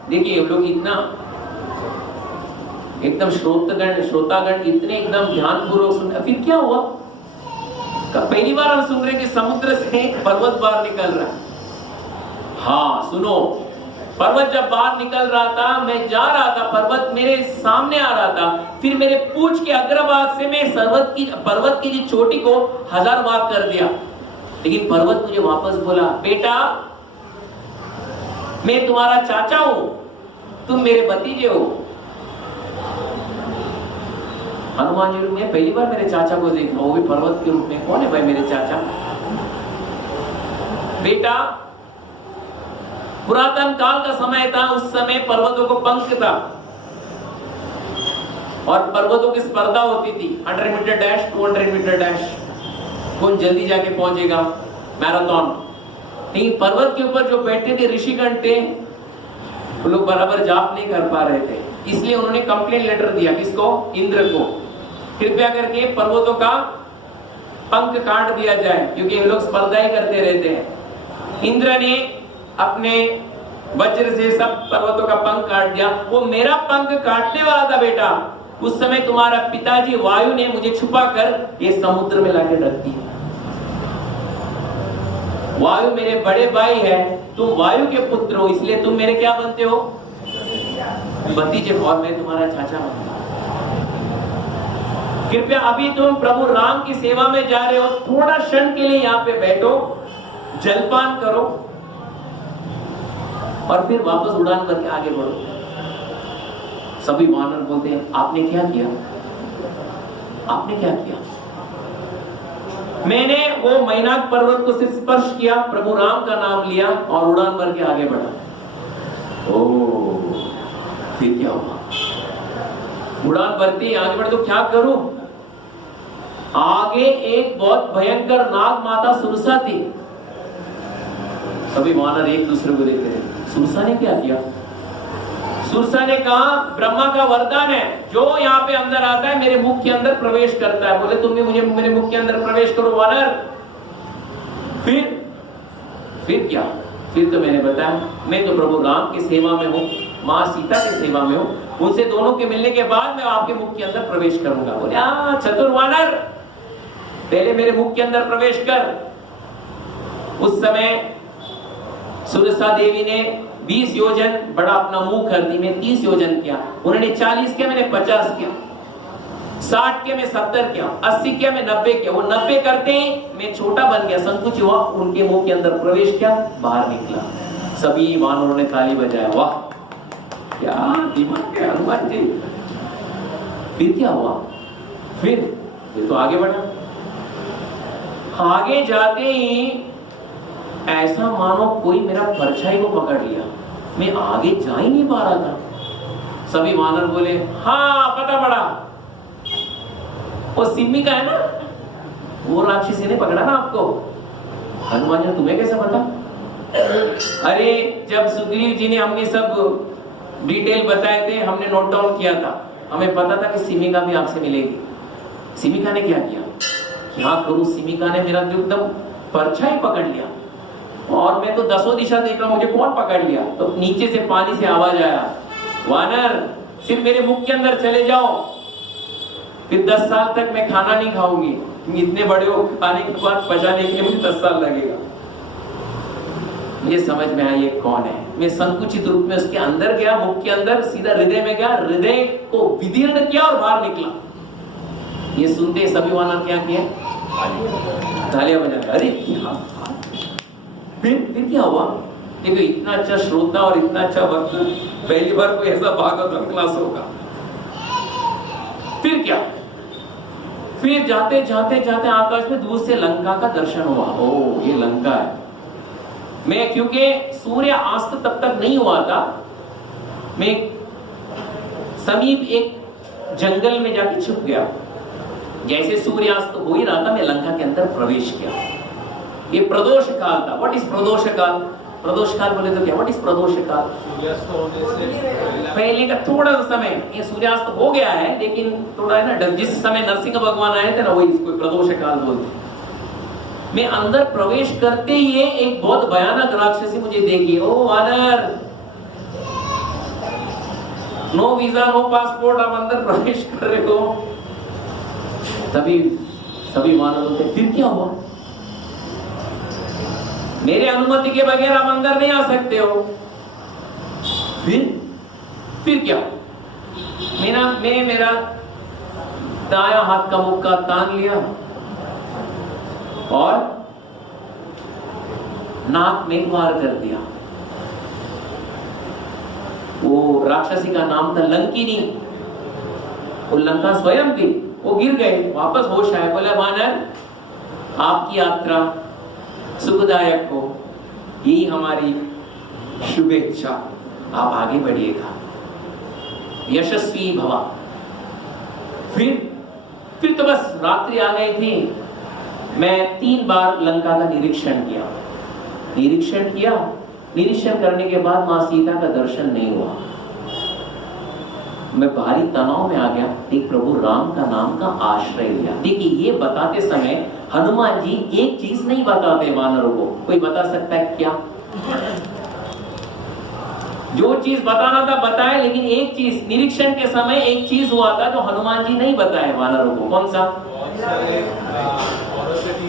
देखिए ये लोग इतना एकदम श्रोतागण इतने एकदम ध्यानपूर्वक सुन। फिर क्या हुआ? पहली बार हम सुन रहे कि समुद्र से पर्वत बाहर निकल रहा है। हाँ सुनो, पर्वत जब बाहर निकल रहा था, मैं जा रहा था, पर्वत मेरे सामने आ रहा था, फिर मेरे पूंछ के अग्रभाग से मैं पर्वत की चोटी को 1000 बार कर दिया। लेकिन पर्वत मुझे वापस बोला, बेटा मैं तुम्हारा चाचा हूं, तुम मेरे भतीजे हो। हनुमान जी ने पहली बार मेरे चाचा को देखा, वो भी पर्वत के रूप में। कौन है भाई मेरे चाचा? बेटा पुरातन काल का समय था, उस समय पर्वतों को पंख था और पर्वतों की स्पर्धा होती थी। 100 मीटर डैश, 200 मीटर डैश, कौन जल्दी जाके पहुंचेगा, मैराथन। लेकिन पर्वत के ऊपर जो बैठे थे ऋषिगण थे, वो लोग बराबर जाप नहीं कर पा रहे थे। इसलिए उन्होंने कंप्लेंट लेटर दिया। किसको? इंद्र को। कृपया करके पर्वतों का पंख काट दिया जाए, क्योंकि ये लोग स्पर्धा ही करते रहते हैं। इंद्र ने अपने वज्र से सब पर्वतों का पंख काट दिया। वो मेरा पंख काटने वाला था बेटा। उस समय तुम्हारा पिताजी वायु ने मुझे छुपा कर ये समुद्र में लाके रख दिया। वायु मेरे बड़े भाई है, तुम वायु के पुत्र हो, इसलिए तुम मेरे क्या बनते हो? भतीजे, और मैं तुम्हारा चाचा बनता। कृपया अभी तुम प्रभु राम की सेवा में जा रहे हो, थोड़ा क्षण के लिए यहाँ पे बैठो, जलपान करो और फिर वापस उड़ान करके आगे बढ़ो। सभी वानर बोलते हैं, आपने क्या किया? आपने क्या किया? मैंने वो मैनाक पर्वत को सिर्फ स्पर्श किया, प्रभु राम का नाम लिया और उड़ान भर के आगे बढ़ा। ओ, फिर क्या हुआ? उड़ान भरती आगे बढ़े तो क्या करूं? आगे एक बहुत भयंकर नाग माता सुरसा थी। सभी वानर एक दूसरे को देखते हैं। सुरसा ने क्या किया? सुरसा ने कहा, ब्रह्मा का वरदान है, जो यहाँ पे अंदर आता है मेरे मुख के अंदर प्रवेश करता है। बोले, तुम भी मुझे मेरे मुख के अंदर प्रवेश करो वानर। फिर क्या? फिर तो मैंने बताया, मैं तो प्रभु राम की सेवा में हूँ, माँ सीता की सेवा में हूँ, उनसे दोनों के मिलने के बाद मैं आपके मुख के अंदर प्रवेश करूंगा। बोले, चतुर वानर, पहले मेरे मुख के अंदर प्रवेश कर। उस समय सुरसा देवी ने 20 योजन बड़ा अपना मुंह कर दी, मैं 30 योजन किया, उन्होंने 40 किया, मैंने 50 किया, 60 किया, मैं 70 किया, 80 किया, मैं 90 किया। वो 90 करते ही मैं छोटा बन गया, संकुच हुआ, उनके मुंह के अंदर प्रवेश किया, बाहर निकला। सभी वानरों ने ताली बजाया, वाह क्या दिमाग है हनुमान जी। फिर क्या हुआ? फिर तो आगे बढ़ा। आगे जाते ही ऐसा मानो कोई मेरा परछाई को पकड़ लिया, मैं आगे जा ही नहीं पा रहा था। सभी वानर बोले, हाँ पता पड़ा, वो सिम्मी का है ना, वो राक्षसी ने पकड़ा ना आपको। हनुमान जी, तुम्हें कैसे पता? अरे जब सुग्रीव जी ने हमने सब डिटेल बताए थे, हमने नोट डाउन किया था, हमें पता था कि सिमिका भी आपसे मिलेगी। सिमिका ने क्या किया? क्या करूं, सिमिका ने मेरा जो एकदम परछाई पकड़ लिया और मैं तो दसों दिशा देख रहा हूं, मुझे कौन पकड़ लिया? तो नीचे से पानी से आवाज आया, वानर सिर्फ मेरे मुख के अंदर चले जाओ, फिर 10 साल तक मैं खाना नहीं खाऊंगी, तुम इतने बड़े हो, खाने के बाद पचाने के लिए मुझे 10 साल लगेगा। मुझे समझ में आया ये कौन है। मैं संकुचित रूप में उसके अंदर गया, मुख के अंदर, सीधा हृदय में गया, हृदय को विदीर्ण किया और बाहर निकला। ये सुनते सभी वानर क्या किए? तालियां बजा। अरे क्या! फिर क्या हुआ? देखो, इतना अच्छा श्रोता और इतना अच्छा वक्त, पहली बार कोई ऐसा भागवतम क्लास होगा। फिर क्या? फिर जाते जाते जाते आकाश में दूर से लंका का दर्शन हुआ। ओ, ये लंका है। मैं क्योंकि सूर्य अस्त तब तक नहीं हुआ था, मैं समीप एक जंगल में जाके छुप गया। जैसे सूर्यास्त हो ही रहा था, मैं लंका के अंदर प्रवेश किया। ये प्रदोष काल था। व्हाट इज प्रदोष काल? प्रदोष काल बोले तो क्या? व्हाट इज प्रदोष काल? सूर्यास्त होने से पहले का थोड़ा सा समय, ये सूर्यास्त हो गया है लेकिन थोड़ा है ना, जिस समय नरसिंह भगवान आए थे ना, वही इसको प्रदोष काल बोलते। मैं अंदर प्रवेश करते ही एक बहुत भयानक राक्षसी मुझे देखी। ओ वानर, नो वीजा नो पासपोर्ट, आप अंदर प्रवेश कर रहे हो। तभी सभी वानर बोलते, फिर क्या हुआ? मेरे अनुमति के बगैर आप अंदर नहीं आ सकते हो। फिर क्या? मेरा दाया हाथ का मुक्का तान लिया और नाक में वार कर दिया। वो राक्षसी का नाम था लंकिनी। वो लंका स्वयं थी। वो गिर गए, वापस होश आया। बोला, वानर आपकी यात्रा सुखदायक हो, यही हमारी शुभेच्छा, आप आगे बढ़िएगा, यशस्वी भवा। फिर तो बस रात्रि आ गई थी। मैं 3 बार लंका का निरीक्षण किया। निरीक्षण करने के बाद मां सीता का दर्शन नहीं हुआ। मैं भारी तनाव में आ गया। एक प्रभु राम का नाम का आश्रय लिया। देखिए, ये बताते समय हनुमान जी एक चीज नहीं बताते वानरों को। कोई बता सकता है क्या? जो चीज बताना था बताए, लेकिन एक चीज निरीक्षण के समय एक चीज हुआ था जो हनुमान जी नहीं बताए वानरों को। कौन सा? बहुत सारे औरतें थी।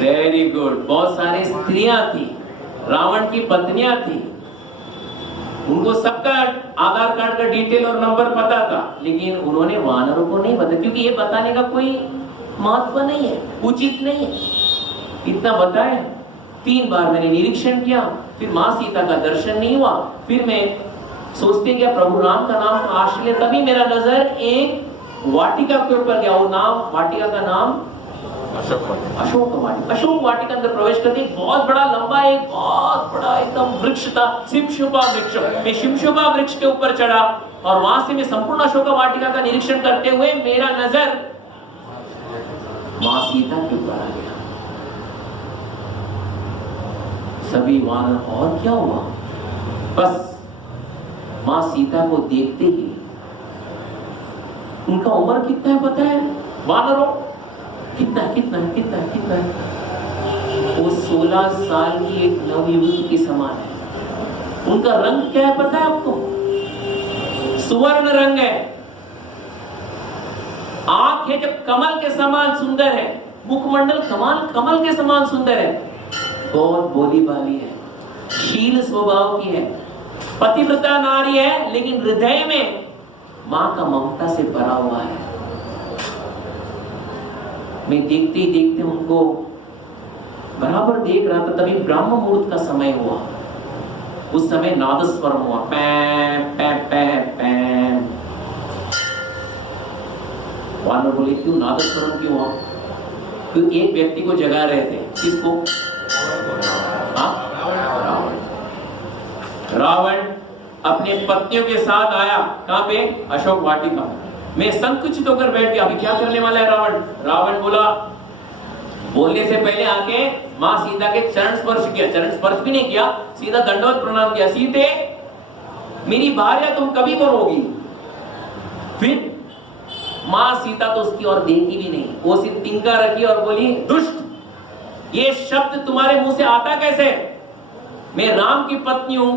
Very good. बहुत सारी स्त्रियां थी, रावण की पत्नियां थी, उनको सबका आधार कार्ड का डिटेल और नंबर पता था, लेकिन उन्होंने वानरों को नहीं बताया, क्योंकि ये बताने का कोई महत्व नहीं है, उचित नहीं है। इतना बताया। 3 बार मैंने निरीक्षण किया, फिर माँ सीता का दर्शन नहीं हुआ। फिर मैं सोचते गया प्रभु राम का नाम आश्रय, तभी मेरा नजर एक वाटिका के ऊपर गया। वो नाम, वाटिका का नाम अशोक वाटिका। अशोक वाटिका अंदर प्रवेश करते बहुत बड़ा लंबा, एक बहुत बड़ा एकदम वृक्ष था, शिमशोभा वृक्ष। मैं शिमशोभा वृक्ष के ऊपर चढ़ा और वहां से मैं संपूर्ण अशोक वाटिका का निरीक्षण करते हुए मेरा नजर मां सीता के ऊपर आ गया। सभी वानर, और क्या हुआ? बस मां सीता को देखते ही, उनका उम्र कितना है पता है वानरों? कितना है? वो 16 साल की एक नवयुवती के समान है। उनका रंग क्या है पता है आपको? सुवर्ण रंग है। आंख है जब कमल के समान सुंदर है, मुखमंडल कमल के समान सुंदर है, बहुत भोली भाली है, शील स्वभाव की है, पतिव्रता नारी है, लेकिन हृदय में मां का ममता से भरा हुआ है। मैं देखते ही देखते उनको बराबर देख रहा था, तभी ब्रह्म मुहूर्त का समय हुआ। उस समय नादस्वर हुआ, पैं पैं पैं पैं। वानर बोले क्यों नादस्वरम क्यों हुआ? क्योंकि एक व्यक्ति को जगा रहे थे। किसको? रावण अपने पत्नियों के साथ आया। कहां पे? अशोक वाटिका। मैं संकुचित होकर बैठ गया, अभी क्या करने वाला है रावण? रावण बोला, बोलने से पहले आके मां सीता के चरण स्पर्श किया। चरण स्पर्श भी नहीं किया, सीधा दंडवत प्रणाम किया। सीते, मेरी भार्या तुम कभी मरोगी। फिर मां सीता तो उसकी ओर देखी भी नहीं, वो सिर्फ तिनका रखी और बोली, दुष्ट, ये शब्द तुम्हारे मुंह से आता कैसे? मैं राम की पत्नी हूं,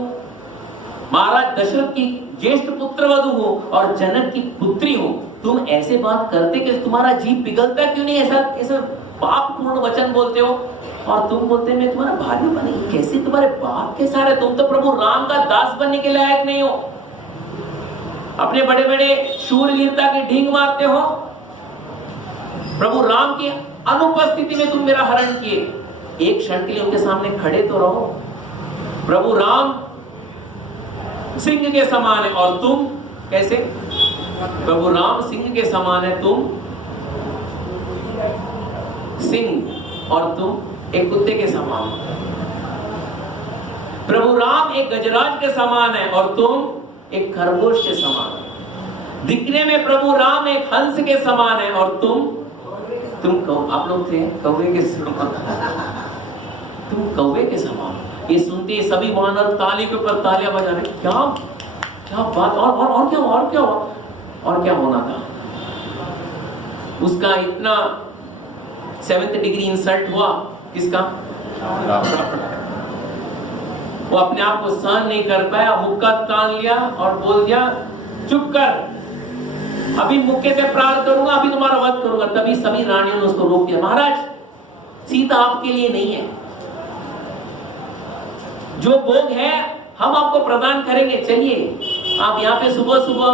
महाराज दशरथ की ज्येष्ठ पुत्र वधू हूं और जनक की पुत्री हूं। तुम ऐसे बात करते कि तुम्हारा जीभ पिघलता क्यों नहीं? ऐसा पापपूर्ण वचन बोलते हो। और तुम बोलते मैं तुम्हारा भार्य बनी, कैसे तुम्हारे बाप के सारे? तुम तो प्रभु राम का दास बनने के लायक नहीं हो। अपने बड़े बड़े शूरवीरता के ढींग मारते हो। प्रभु राम की अनुपस्थिति में तुम मेरा हरण किए। एक क्षण के लिए उनके सामने खड़े तो रहो। प्रभु राम सिंह के समान है और तुम कैसे? प्रभु राम सिंह के समान है, तुम सिंह और तुम एक कुत्ते के समान। प्रभु राम एक गजराज के समान है और तुम एक खरगोश के समान। दिखने में प्रभु राम एक हंस के समान है और तुम आप लोग थे कौवे के समान। तुम कौवे के समान। ये सुनते सभी वानर ताली के ऊपर तालियां बजा रहे। क्या बात! और क्या होना था? उसका इतना 7th डिग्री इंसल्ट हुआ। किसका? वो अपने आप को सहन नहीं कर पाया, मुक्का तान लिया और बोल दिया, चुप कर, अभी मुक्के से प्रहार करूंगा, अभी तुम्हारा वध करूंगा। तभी सभी रानियों ने उसको रोक दिया। महाराज, सीता आपके लिए नहीं है, जो भोग है हम आपको प्रदान करेंगे। चलिए, आप यहाँ पे सुबह सुबह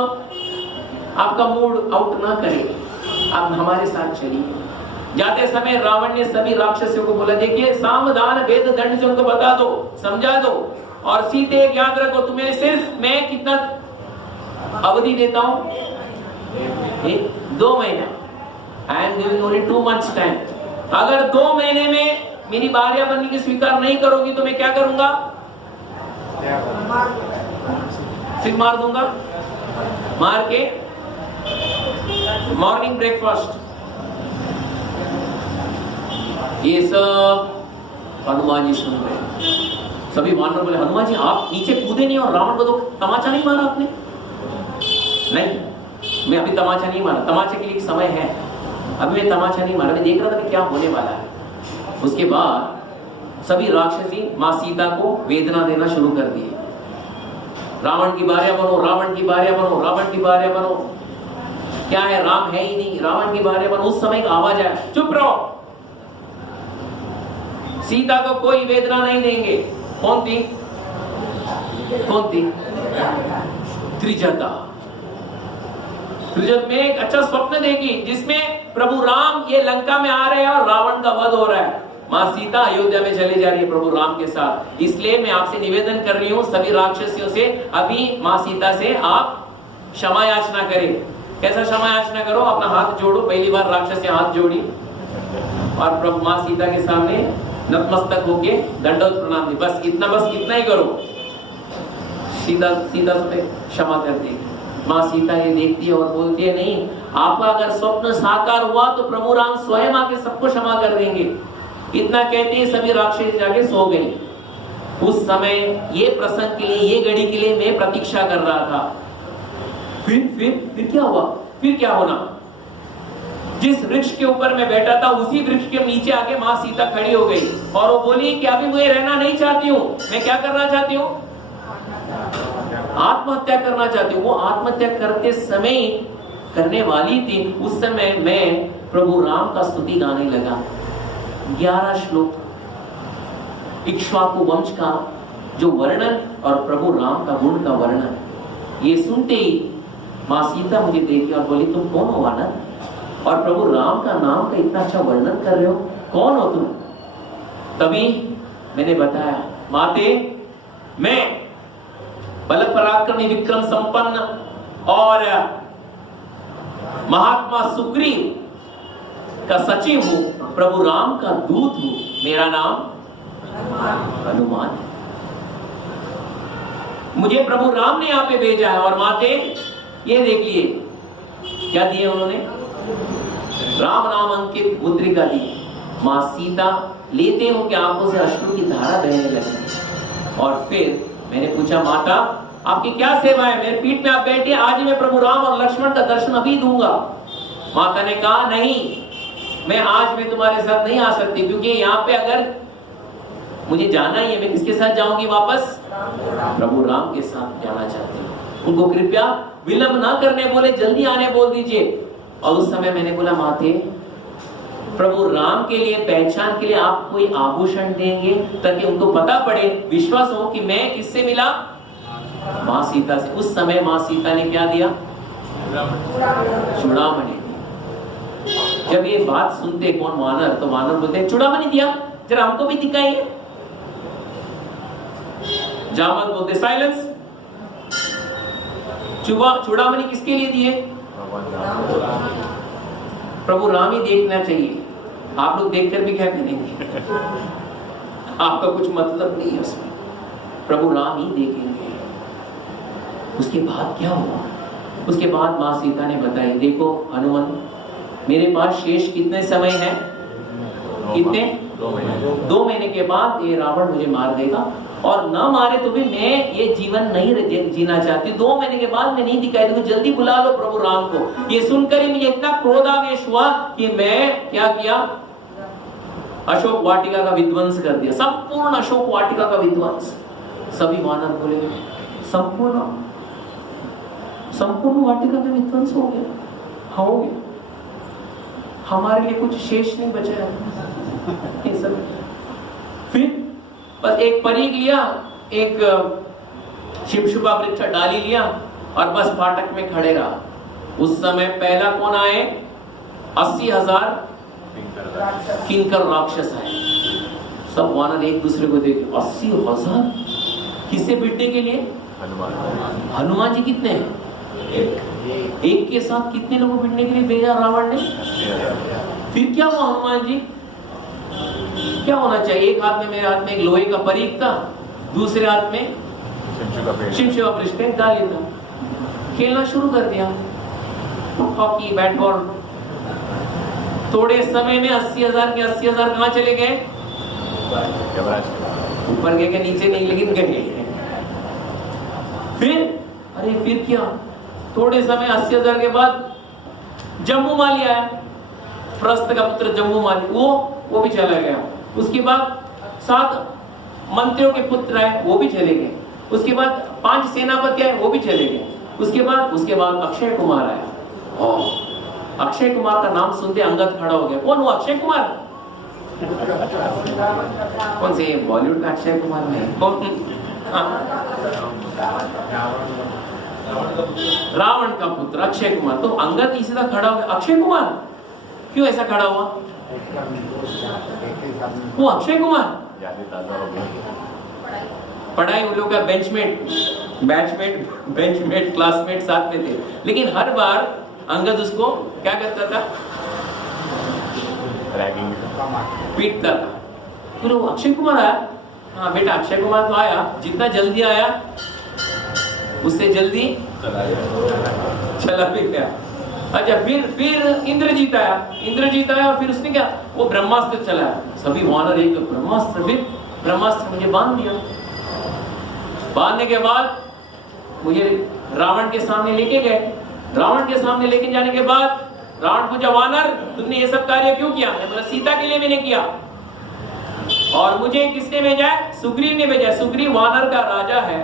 आपका मूड आउट ना करें, आप हमारे साथ चलिए। जाते समय रावण ने सभी राक्षसों को बोला, देखिए सामधान भेद दंड से उनको बता दो, समझा दो, और सीधे एक याद रखो, तुम्हें सिर्फ मैं कितना अवधि देता हूं? 2 महीना। I am giving only 2 months time. अगर 2 महीने में मेरी भार्या बनने की स्वीकार नहीं करोगी तो मैं क्या करूंगा? सिर मार दूंगा। मार के मॉर्निंग ब्रेकफास्ट। ये सब हनुमान जी सुन रहे। सभी वानर बोले, हनुमान जी आप नीचे कूदे नहीं और रावण को तो तमाचा नहीं मारा आपने? नहीं, मैं अभी तमाचा नहीं मारा, तमाचे के लिए एक समय है, अभी मैं तमाचा नहीं मारा, मैं देख रहा था कि क्या होने वाला है। उसके बाद सभी राक्षसी मां सीता को वेदना देना शुरू कर दिए। रावण की भार्या बनो, रावण की भार्या बनो, रावण की भार्या बनो। क्या है, राम है ही नहीं, रावण की भार्या बनो। उस समय एक आवाज आया, चुप रहो, सीता को कोई वेदना नहीं देंगे। कौन थी? कौन थी? त्रिजटा। त्रिजट में एक अच्छा स्वप्न देखी जिसमें प्रभु राम ये लंका में आ रहे हैं और रावण का वध हो रहा है। माँ सीता अयोध्या में चली जा रही है प्रभु राम के साथ। इसलिए मैं आपसे निवेदन कर रही हूँ सभी राक्षसियों से, अभी माँ सीता से आप क्षमा याचना करें। कैसा क्षमा याचना करो? अपना हाथ जोड़ो। पहली बार राक्षस से हाथ जोड़ी और प्रभु माँ सीता के सामने नतमस्तक होके दंडवत प्रणाम दी। बस इतना ही करो। सीता तुम्हें क्षमा कर दी। माँ सीता ये देखती है और बोलती है, नहीं, आपका अगर स्वप्न साकार हुआ तो प्रभु राम स्वयं आके सबको क्षमा कर देंगे। इतना कहते ही सभी राक्षस जाके सो गई। उस समय ये प्रसंग के लिए, ये घड़ी के लिए मैं प्रतीक्षा कर रहा था। फिर क्या हुआ? फिर क्या होना? जिस वृक्ष के ऊपर मैं बैठा था उसी वृक्ष के नीचे आके माँ सीता खड़ी हो गई और वो बोली कि अभी मैं रहना नहीं चाहती हूँ, मैं क्या करना चाहती हूँ? आत्महत्या करना चाहती हूँ। वो आत्महत्या करते समय करने वाली थी। उस समय मैं प्रभु राम का स्तुति गाने लगा। 11 श्लोक इक्ष्वाकु वंश का जो वर्णन और प्रभु राम का गुण का वर्णन, ये सुनते ही माँ सीता मुझे देखी और बोली, तुम कौन हो वानर? और प्रभु राम का नाम का इतना अच्छा वर्णन कर रहे हो, कौन हो तुम? तभी मैंने बताया, माते, मैं बल पराक्रमी विक्रम संपन्न और महात्मा सुग्रीव का सचिव हूं, प्रभु राम का दूत हूं। मेरा नाम हनुमान है। मुझे प्रभु राम ने यहाँ पे भेजा है। और माते, ये देख लिए क्या दिए उन्होंने? राम नाम अंकित मुद्रिका दी। माँ सीता लेते हो कि आंखों से अश्रु की धारा बहने लगी। और फिर मैंने पूछा, माता आपकी क्या सेवा है? मेरे पीठ में आप बैठे, आज मैं प्रभु राम और लक्ष्मण का दर्शन अभी दूंगा। माता ने कहा, नहीं, मैं तुम्हारे साथ नहीं आ सकती, क्योंकि यहाँ पे अगर मुझे जाना ही है, मैं किसके साथ जाऊंगी वापस? प्रभु राम के साथ जाना चाहती हूँ। उनको कृपया विलंब ना करने बोले, जल्दी आने बोल दीजिए। और उस समय मैंने बोला, माते, प्रभु राम के लिए पहचान के लिए आप कोई आभूषण देंगे ताकि उनको पता पड़े, विश्वास हो कि मैं किससे मिला? माँ सीता से। उस समय माँ सीता ने क्या दिया? चूड़ामणि दी। जब ये बात सुनते कौन वानर, तो वानर बोलते, चूड़ामणि दिया, जरा हमको भी दिखाइए। जामवंत बोलते, साइलेंस, चूड़ामणि किसके लिए दिए? प्रभु राम ही देखना चाहिए। आप लोग देखकर भी क्या करेंगे? आपका कुछ मतलब नहीं है उसमें। प्रभु राम ही देखेंगे। उसके बाद क्या हुआ? उसके बाद माँ सीता ने बताई, देखो हनुमान, मेरे पास शेष कितने समय है? कितने? 2 महीने के बाद ये रावण मुझे मार देगा, और ना मारे तो भी मैं ये जीवन नहीं जीना चाहती। 2 महीने के बाद मैं नहीं दिखाई दूंगी, जल्दी बुला लो प्रभु राम को। ये सुनकर ही मुझे इतना क्रोधावेश हुआ कि मैं क्या किया? अशोक वाटिका का विध्वंस कर दिया, संपूर्ण अशोक वाटिका का विध्वंस। सभी वानर बोले, संपूर्ण वाटिका का विध्वंस हो गया? हाँ, हो गया। हमारे लिए कुछ शेष नहीं बचा है। ये सब फिर बस एक परीग लिया, एक शिवशुभा वृक्ष डाली लिया और बस फाटक में खड़े रहा। उस समय पहला कौन आए? 80,000 किंकर राक्षस आए। सब वानर एक दूसरे को देखे, 80,000 किसे बिटने के लिए? हनुमान जी कितने हैं? एक के साथ कितने लोगों को बिटने के लिए भेजा रावण ने? फिर क्या हुआ हनुमान जी? क्या होना चाहिए? एक हाथ में, मेरे हाथ में एक लोहे का परीक था, दूसरे हाथ में शिवशुभा वृक्ष का डाली था। खेलना शुरू कर दिया, हॉकी, बैट बॉल। थोड़े समय में 80,000 के 80,000 कहाँ चले गए? ऊपर गए, नीचे नहीं, लेकिन गए। फिर क्या? थोड़े समय 80,000 के बाद जम्मू माली आया, प्रस्थ का पुत्र जम्मू माली, वो भी चला गया। उसके बाद 7 मंत्रियों के पुत्र आए, वो भी चले गए। उसके बाद 5 सेनापति आए, वो भी चले गए। उसके बाद अक्षय कुमार आया। अक्षय कुमार का नाम सुनते अंगद खड़ा हो गया। कौन वो अक्षय कुमार? कौन से बॉलीवुड का अक्षय कुमार में? कौन? रावण का पुत्र अक्षय कुमार। तो अंगद इसी तरह खड़ा हो गया, अक्षय कुमार क्यों ऐसा खड़ा हुआ? वो अक्षय कुमार पढ़ाई उन लोग का बेंचमेट क्लासमेट साथ में थे, लेकिन हर बार अंगद उसको क्या करता था? पीटता था। फिर वो अक्षय कुमार आया। हाँ बेटा अक्षय कुमार तो आया, जितना जल्दी आया उससे जल्दी चला भी गया। अच्छा फिर इंद्रजीत आया। फिर उसने क्या? वो ब्रह्मास्त्र चलाया। सभी वानर एक ब्रह्मास्त्र, फिर ब्रह्मास्त्र मुझे बांध दिया। बांधने के बाद मुझे रावण के सामने लेके गए। रावण के सामने लेके जाने के बाद रावण पूछा, वानर तुमने ये सब कार्य क्यों किया? मैं सीता के लिए मैंने किया। और मुझे किसने भेजा है? सुग्रीव ने भेजा। सुग्रीव वानर का राजा है।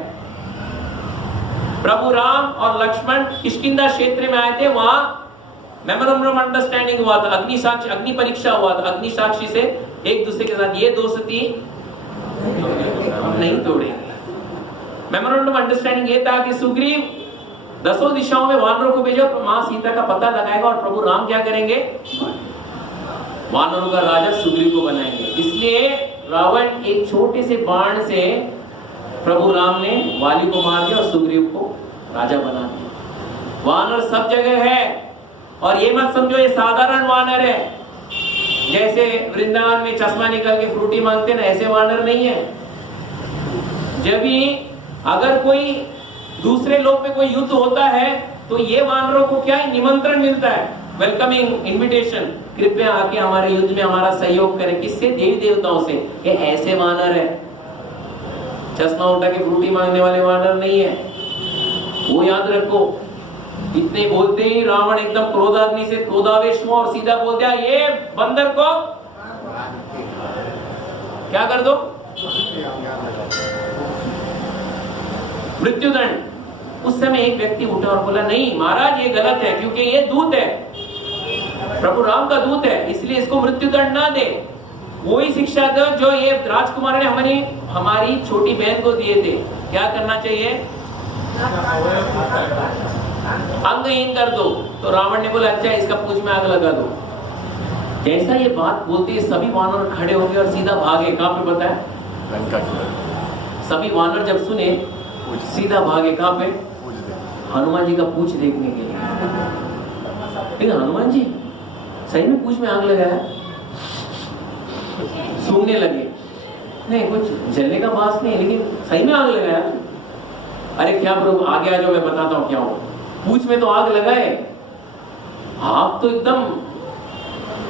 प्रभु राम और लक्ष्मण किष्किंधा क्षेत्र में आए थे, वहां मेमोरेंडम अंडरस्टैंडिंग हुआ था, अग्नि परीक्षा हुआ था। अग्नि साक्षी से एक दूसरे के साथ ये दोस्ती नहीं तोड़ेंगे। मेमोरेंडम अंडरस्टैंडिंग ये था कि सुग्रीव 10 दिशाओं में वानरों को भेजा, मां सीता का पता लगाएगा और प्रभु राम क्या करेंगे? वानरों का राजा सुग्रीव को बनाएंगे। इसलिए रावण एक छोटे से बाण से प्रभु राम ने वाली को मार दिया और सुग्रीव को राजा बना दिया। वानर सब जगह है, और ये मत समझो ये साधारण वानर है, जैसे वृंदावन में चश्मा निकाल के फ्रूटी मांगते ना, ऐसे वानर नहीं है। जब भी अगर कोई दूसरे लोग पे कोई युद्ध होता है तो ये वानरों को क्या है? निमंत्रण मिलता है, वेलकमिंग इनविटेशन, कृपया आके हमारे युद्ध में हमारा सहयोग करें। किससे? देवी देवताओं से। ये ऐसे वानर है, चश्मा उठा के फ्रूटी मांगने वाले वानर नहीं है, वो याद रखो। इतने बोलते ही रावण एकदम क्रोधाग्नि से क्रोधावेश हुआ और सीधा बोल दिया, ये बंदर को क्या कर दो? मृत्युदंड। उस समय एक व्यक्ति उठा और बोला, नहीं महाराज ये गलत है, क्योंकि ये दूत है, प्रभु राम का दूत है, इसलिए इसको मृत्युदंड ना दे। वही शिक्षा दो जो ये राजकुमार ने हमारी छोटी बहन को दिए थे। क्या करना चाहिए? अंगहीन कर दो। तो रावण ने बोला, अच्छा इसका पूंछ में आग लगा दो। जैसा ये बात बोलते सभी वानर खड़े हो गए और सीधा भागे। कहां पे पता है? सभी वानर जब सुने सीधा भागे। कहां पे? हनुमान जी का पूंछ देखने के लिए। लेकिन हनुमान जी सही में पूंछ में आग लगाया? सूंघने लगे, नहीं कुछ जलने का बात नहीं, लेकिन सही में आग लगाया। अरे क्या प्रभु आगे आ जाओ, मैं बताता हूँ क्या हो। पूंछ में तो आग लगाए, आग तो एकदम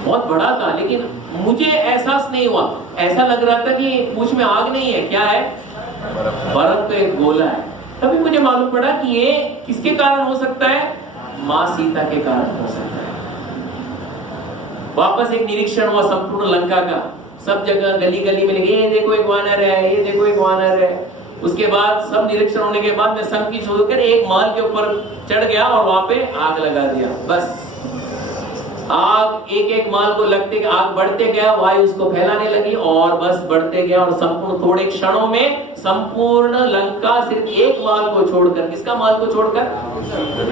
बहुत बड़ा था, लेकिन मुझे एहसास नहीं हुआ। ऐसा लग रहा था कि पूंछ में आग नहीं है, क्या है? बर्फ तो एक गोला है। तभी मुझे मालूम पड़ा कि ये किसके कारण हो सकता है? मां सीता के कारण हो सकता है। वापस एक निरीक्षण हुआ संपूर्ण लंका का, सब जगह गली गली में लगे, ये देखो एक वानर है, ये देखो एक वानर है। उसके बाद सब निरीक्षण होने के बाद मैं संकीर्ण होकर एक महल के ऊपर चढ़ गया और वहां पे आग लगा दिया। बस आग एक महल को लगते आग बढ़ते गया, वायु उसको फैलाने लगी और बस बढ़ते गया, और संपूर्ण थोड़े क्षणों में संपूर्ण लंका सिर्फ एक महल को छोड़कर, किसका महल को छोड़कर?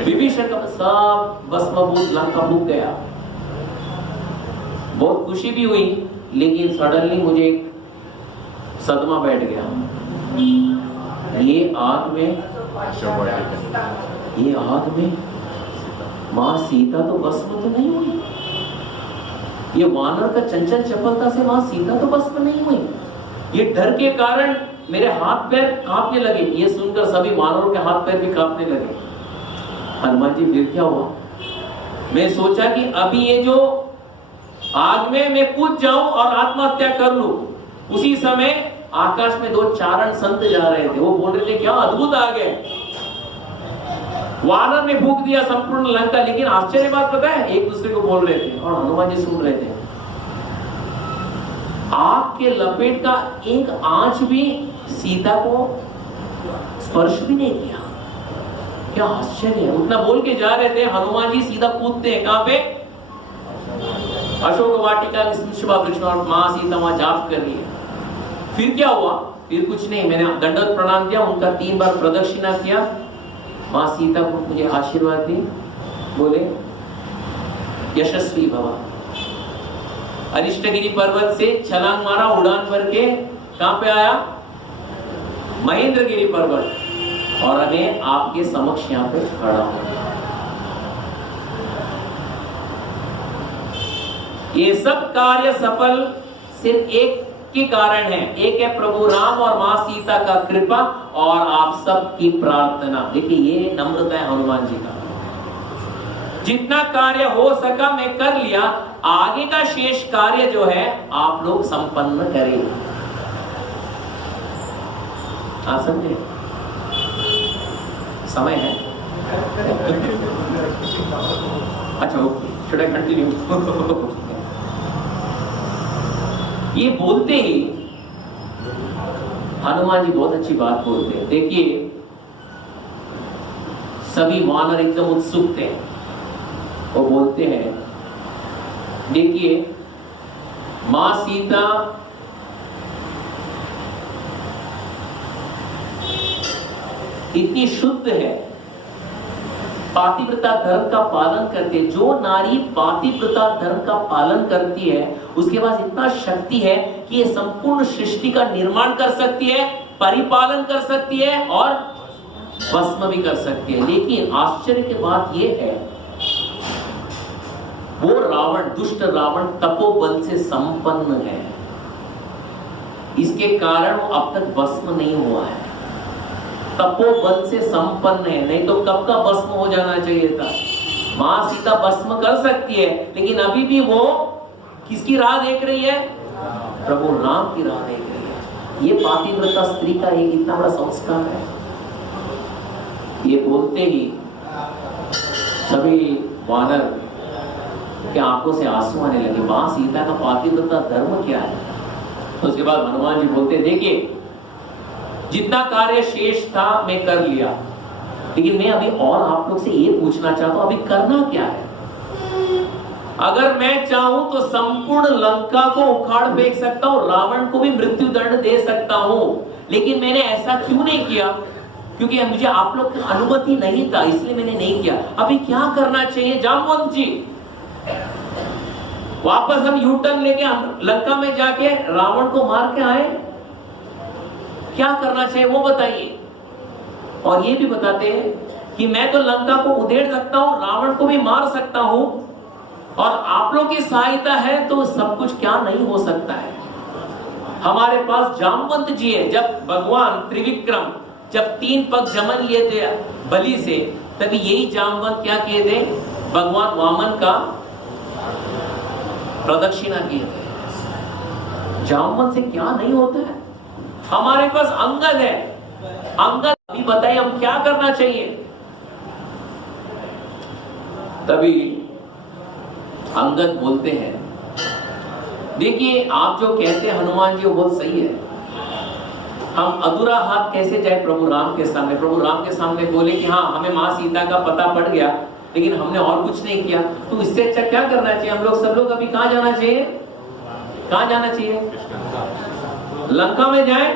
विभीषण का, सब भस्मभूत लंका फूक गया। बहुत खुशी भी हुई, लेकिन सडनली मुझे एक सदमा बैठ गया। ये आग में मां सीता तो भस्म तो नहीं हुई। ये वानर का चंचल चपलता से मां सीता तो भस्म नहीं हुई। ये डर के कारण मेरे हाथ पैर कांपने लगे। ये सुनकर सभी वानरों के हाथ पैर भी कांपने लगे। हनुमान जी फिर क्या हुआ? मैं सोचा कि अभी ये जो आग में मैं कूद जाऊं और आत्महत्या कर लूं। उसी समय आकाश में 2 चारण संत जा रहे थे। वो बोल रहे थे, क्या अद्भुत आग है। वानर ने फूंक दिया संपूर्ण लंका, लेकिन आश्चर्य बात पता है, एक दूसरे को बोल रहे थे और हनुमान जी सुन रहे थे। आग के लपेट का एक आंच भी सीता को स्पर्श भी नहीं किया। क्या आश्चर्य है। उतना बोल के जा रहे थे, हनुमान जी सीधा कूदते हैं कहां पे? अशोक वाटिका के वृक्ष और मां सीता वहां जाप कर रही है। फिर क्या हुआ? फिर कुछ नहीं, मैंने दंडवत प्रणाम किया, उनका 3 बार प्रदक्षिणा किया, मां सीता को मुझे आशीर्वाद दी, बोले यशस्वी भवा। अरिष्टगिरी पर्वत से छलांग मारा, उड़ान भर के कहां पे आया? महेंद्रगिरी पर्वत, और मैं आपके समक्ष यहां पे खड़ा हूं। ये सब कार्य सफल सिर्फ एक के कारण है, एक है प्रभु राम और मां सीता का कृपा और आप सब की प्रार्थना। देखिए ये नम्रता है हनुमान जी का। जितना कार्य हो सका मैं कर लिया, आगे का शेष कार्य जो है आप लोग संपन्न करें। आप समझे? समय है? अच्छा ओके, शुड आई कंटिन्यू? ये बोलते ही हनुमान जी बहुत अच्छी बात बोलते हैं। देखिए सभी वानर एकदम उत्सुक थे। वो बोलते हैं, देखिए मां सीता इतनी शुद्ध है, पातिव्रता धर्म का पालन करती है। जो नारी पातिव्रता धर्म का पालन करती है उसके पास इतना शक्ति है कि ये संपूर्ण सृष्टि का निर्माण कर सकती है, परिपालन कर सकती है और भस्म भी कर सकती है। लेकिन आश्चर्य की बात यह है, वो रावण, दुष्ट रावण तपोबल से संपन्न है, इसके कारण वो अब तक भस्म नहीं हुआ है। तपोबल से संपन्न है, नहीं तो कब का भस्म हो जाना चाहिए था। मां सीता भस्म कर सकती है, लेकिन अभी भी वो किसकी राह देख रही है? प्रभु राम की राह देख रही है। ये पातिव्रता स्त्री का एक इतना बड़ा संस्कार है। ये बोलते ही सभी वानर के आंखों से आंसू आने लगे। मां सीता का पातिव्रता धर्म क्या है? उसके बाद हनुमान जी बोलते, देखिए जितना कार्य शेष था मैं कर लिया, लेकिन मैं अभी और आप लोग से ये पूछना चाहता हूं, अभी करना क्या है? अगर मैं चाहूं तो संपूर्ण लंका को उखाड़ फेंक सकता हूं, रावण को भी मृत्यु दंड दे सकता हूं, लेकिन मैंने ऐसा क्यों नहीं किया? क्योंकि मुझे आप लोग की अनुमति नहीं था, इसलिए मैंने नहीं किया। अभी क्या करना चाहिए जामवंत जी? वापस हम यू टर्न लेके लंका में जाके रावण को मार के आए? क्या करना चाहिए वो बताइए। और ये भी बताते हैं कि मैं तो लंका को उधेड़ सकता हूं, रावण को भी मार सकता हूं, और आप लोग की सहायता है तो सब कुछ क्या नहीं हो सकता है। हमारे पास जामवंत जी है। जब भगवान त्रिविक्रम जब 3 पग जमन लिए थे बलि से, तभी यही जामवंत क्या किए थे? भगवान वामन का प्रदक्षिणा किए थे। जामवंत से क्या नहीं होता है। हमारे पास अंगद है। अंगद अभी बताइए हम क्या करना चाहिए? तभी अंगद बोलते हैं, देखिए आप जो कहते हैं हनुमान जी वो बहुत सही है। हम अधूरा हाथ कैसे जाए प्रभु राम के सामने? प्रभु राम के सामने बोले कि हाँ हमें मां सीता का पता पड़ गया, लेकिन हमने और कुछ नहीं किया। तो इससे अच्छा क्या करना चाहिए? हम लोग सब लोग अभी कहां जाना चाहिए? कहां जाना चाहिए? लंका में जाए,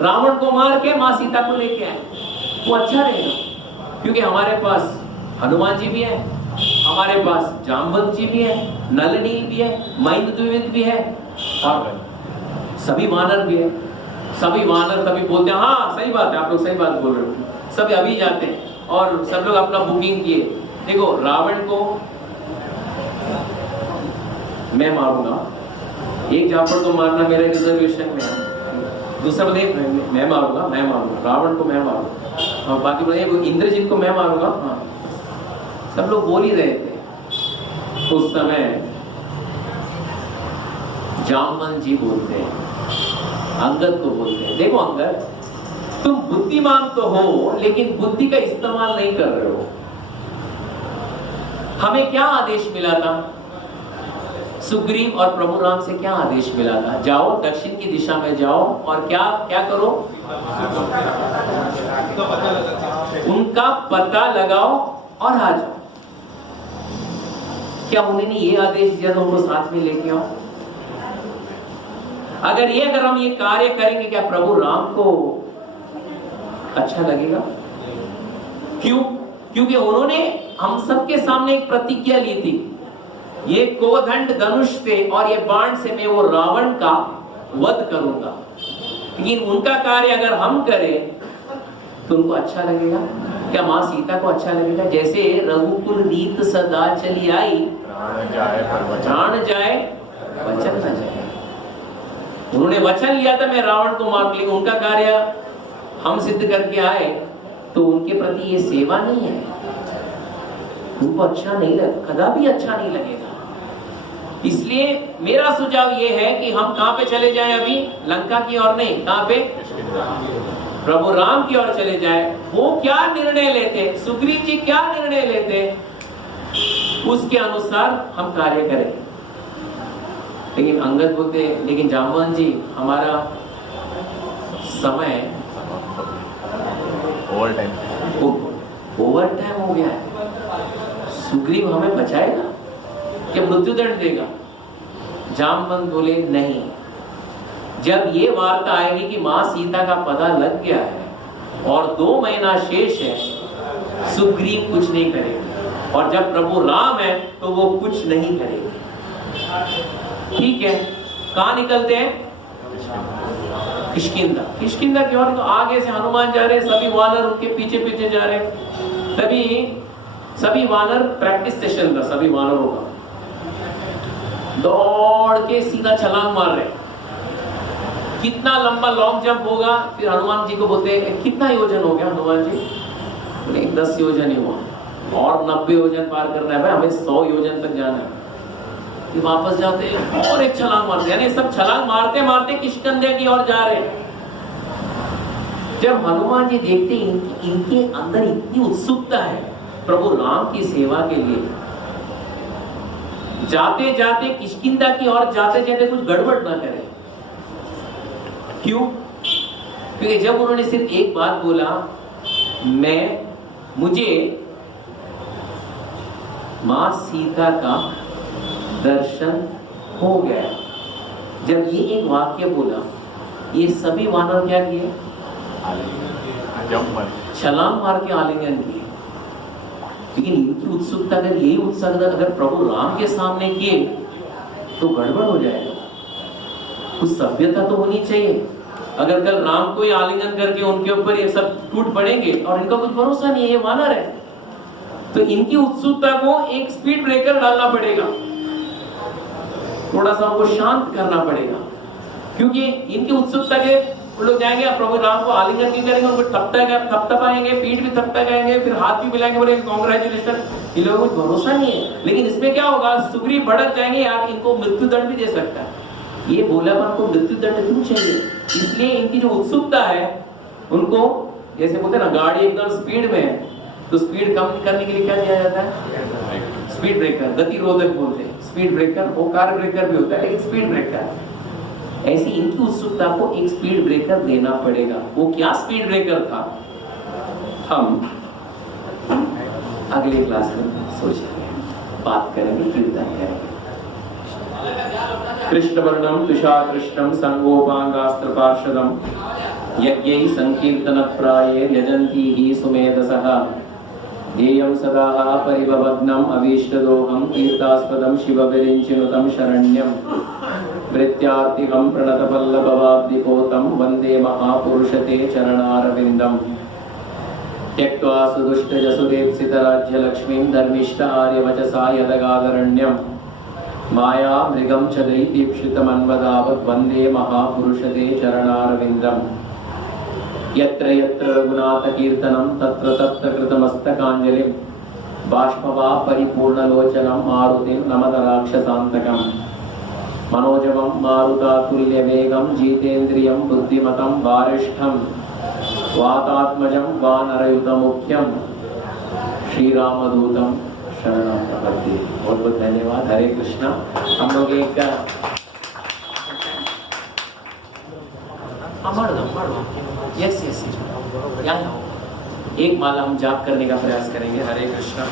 रावण को मार के मां सीता को लेके आए, वो अच्छा रहेगा। क्योंकि हमारे पास हनुमान जी भी है, हमारे पास जामवंत जी भी है, नलनील भी है, महेंद्रद्विविद भी है, और सभी वानर भी है। सभी वानर तभी बोलते हैं हाँ सही बात है, आप लोग सही बात बोल रहे हो। सभी अभी जाते हैं और सब लोग अपना बुकिंग किए। देखो रावण को मैं मारूंगा, एक जाफर को मारना मेरे रिजर्वेशन में है, दूसरा बोले मैं मारूंगा, रावण को मैं मारूंगा, और बाकी बोले इंद्रजीत को मैं मारूंगा। हाँ सब लोग बोल ही रहे थे। उस समय जामवंत जी बोलते हैं, अंगद को बोलते हैं, देखो अंगद तुम बुद्धिमान तो हो, लेकिन बुद्धि का इस्तेमाल नहीं कर रहे हो। हमें क्या आदेश मिला था? सुग्रीव और प्रभु राम से क्या आदेश मिला था? जाओ दक्षिण की दिशा में जाओ और क्या क्या करो? उनका पता लगा, उनका पता लगाओ और आ जाओ। क्या उन्होंने ये आदेश दिया तो उनको साथ में लेके आओ? अगर हम ये कार्य करेंगे, क्या प्रभु राम को अच्छा लगेगा? क्यों? क्योंकि उन्होंने हम सबके सामने एक प्रतिज्ञा ली थी, ये कोदंड धनुष से और ये बाण से मैं वो रावण का वध करूंगा। लेकिन उनका कार्य अगर हम करें तो उनको अच्छा लगेगा? क्या माँ सीता को अच्छा लगेगा? जैसे रघुकुल रीत सदा चली आई, प्राण जाए वचन न जाए। उन्होंने वचन लिया था मैं रावण को मार, लेकिन उनका कार्य हम सिद्ध करके आए तो उनके प्रति ये सेवा नहीं है, उनको अच्छा नहीं लगेगा, कदापि अच्छा नहीं लगेगा। इसलिए मेरा सुझाव ये है कि हम कहां पे चले जाएं? अभी लंका की ओर नहीं, कहां पे? प्रभु राम की ओर चले जाए। वो क्या निर्णय लेते, सुग्रीव जी क्या निर्णय लेते, उसके अनुसार हम कार्य करें। लेकिन अंगद बोलते, लेकिन जामवंत जी हमारा समय ओवर टाइम हो गया है, सुग्रीव हमें बचाएगा क्या, मृत्युदंड देगा? जामवंत बोले नहीं, जब ये वार्ता आएगी कि मां सीता का पता लग गया है और 2 महीना शेष है, सुग्रीव कुछ नहीं करेगा, और जब प्रभु राम है तो वो कुछ नहीं करेंगे। ठीक है, कहां निकलते हैं? किष्किंधा। किष्किंधा की ओर आगे से हनुमान जा रहे हैं, सभी वानर उनके पीछे पीछे जा रहे हैं। तभी सभी वानर प्रैक्टिस सेशन था, सभी वानरों का दौड़ के सीधा छलांग मार रहे। कितना लंबा लॉन्ग जंप होगा? फिर हनुमान जी को बोलते हैं कितना योजन हो गया हनुमान जी? बोले 10 योजन ही हुआ और 90 योजन पार करना है भाई, हमें 100 योजन तक जाना है। फिर वापस जाते हैं और एक छलांग मारते, यानी सब छलांग मारते मारते किष्किंधा की ओर जा रहे हैं। जब हनुमान जी देखते इनके अंदर इतनी उत्सुकता है प्रभु राम की सेवा के लिए, जाते जाते किष्किंधा की ओर जाते जाते कुछ गड़बड़ ना करे। क्यों? क्योंकि जब उन्होंने सिर्फ एक बात बोला, मुझे मां सीता का दर्शन हो गया, जब ये एक वाक्य बोला, ये सभी वानर क्या किए? छलांग मार के आलिंगन किए। लेकिन इनकी उत्सुकता, अगर यही उत्सुकता अगर प्रभु राम के सामने किए तो गड़बड़ हो जाएगा। कुछ सभ्यता तो होनी चाहिए। अगर कल राम को ही आलिंगन करके उनके ऊपर ये सब टूट पड़ेंगे और इनका कुछ भरोसा नहीं है, ये वानर है, तो इनकी उत्सुकता को एक स्पीड ब्रेकर डालना पड़ेगा, थोड़ा सा उनको शांत करना पड़ेगा। क्योंकि इनकी उत्सुकता के लोग जाएंगे प्रभु राम को आलिंगन की करेंगे, उनको थपथपाएंगे, पीठ भी थपथपाएंगे, फिर हाथ भी मिलाएंगे, बोलेंगे कांग्रेचुलेशन। इन लोगों को भरोसा नहीं है। लेकिन इसमें क्या होगा? सुग्रीव भड़क जाएंगे, यार इनको मृत्यु दंड भी दे सकता है। ये बोलापन को मृत्यु दंड क्यों चाहिए? इसलिए इनकी जो उत्सुकता है उनको, जैसे बोलते हैं ना गाड़ी एकदम स्पीड में है तो स्पीड कम करने के लिए क्या किया जाता है? स्पीड ब्रेकर, गतिरोधक बोलते हैं। स्पीड ब्रेकर वो कार ब्रेकर भी होता है, लेकिन स्पीड ब्रेकर, ऐसी इनकी उत्सुकता को एक स्पीड ब्रेकर देना पड़ेगा। वो क्या स्पीड ब्रेकर था, हम अगले क्लास में सोचेंगे, बात करेंगे, कीर्तन करेंगे। कृष्ण वर्णम तुषार कृष्णम संगोपांगास्त्र पार्षदम यज्ञै संकीर्तन प्राये यजन्ति ही सुमेधसः ध्येयं सदा परिभवग्नम अभीष्टदोहं कीर्तास्पदं शिवविरिञ्चिनुतं शरण्यं वृत्यार्तिहं प्रणतपल्लभवाब्धिपोतं वन्दे महापुरुषते चरणारविन्दम् त्यक्त्वा सुदुष्टजसुदेप्सितराज्यलक्ष्मीं धर्मिष्ठ आर्यवचसा यदगादरण्यं माया मृगं च दैदीप्सितमन्वदावत् वन्दे महापुरुषते चरणारविन्दम् यत्र यत्र रघुनाथ कीर्तनं तत्र तत्र कृतमस्तकाञ्जलिं बाष्पवा परिपूर्णलोचनं मारुतिं नमत राक्षसान्तकम् मनोजवं मारुतातुल्यवेगं जितेन्द्रियं बुद्धिमतं वारिष्ठं वातात्मजं वानरयुतमुख्यं श्रीरामदूतं शरणं प्रपद्ये। बहुत बहुत धन्यवाद। हरे कृष्णा। हम लोग एक यस यस यहाँ एक माला हम जाप करने का प्रयास करेंगे। हरे कृष्णा।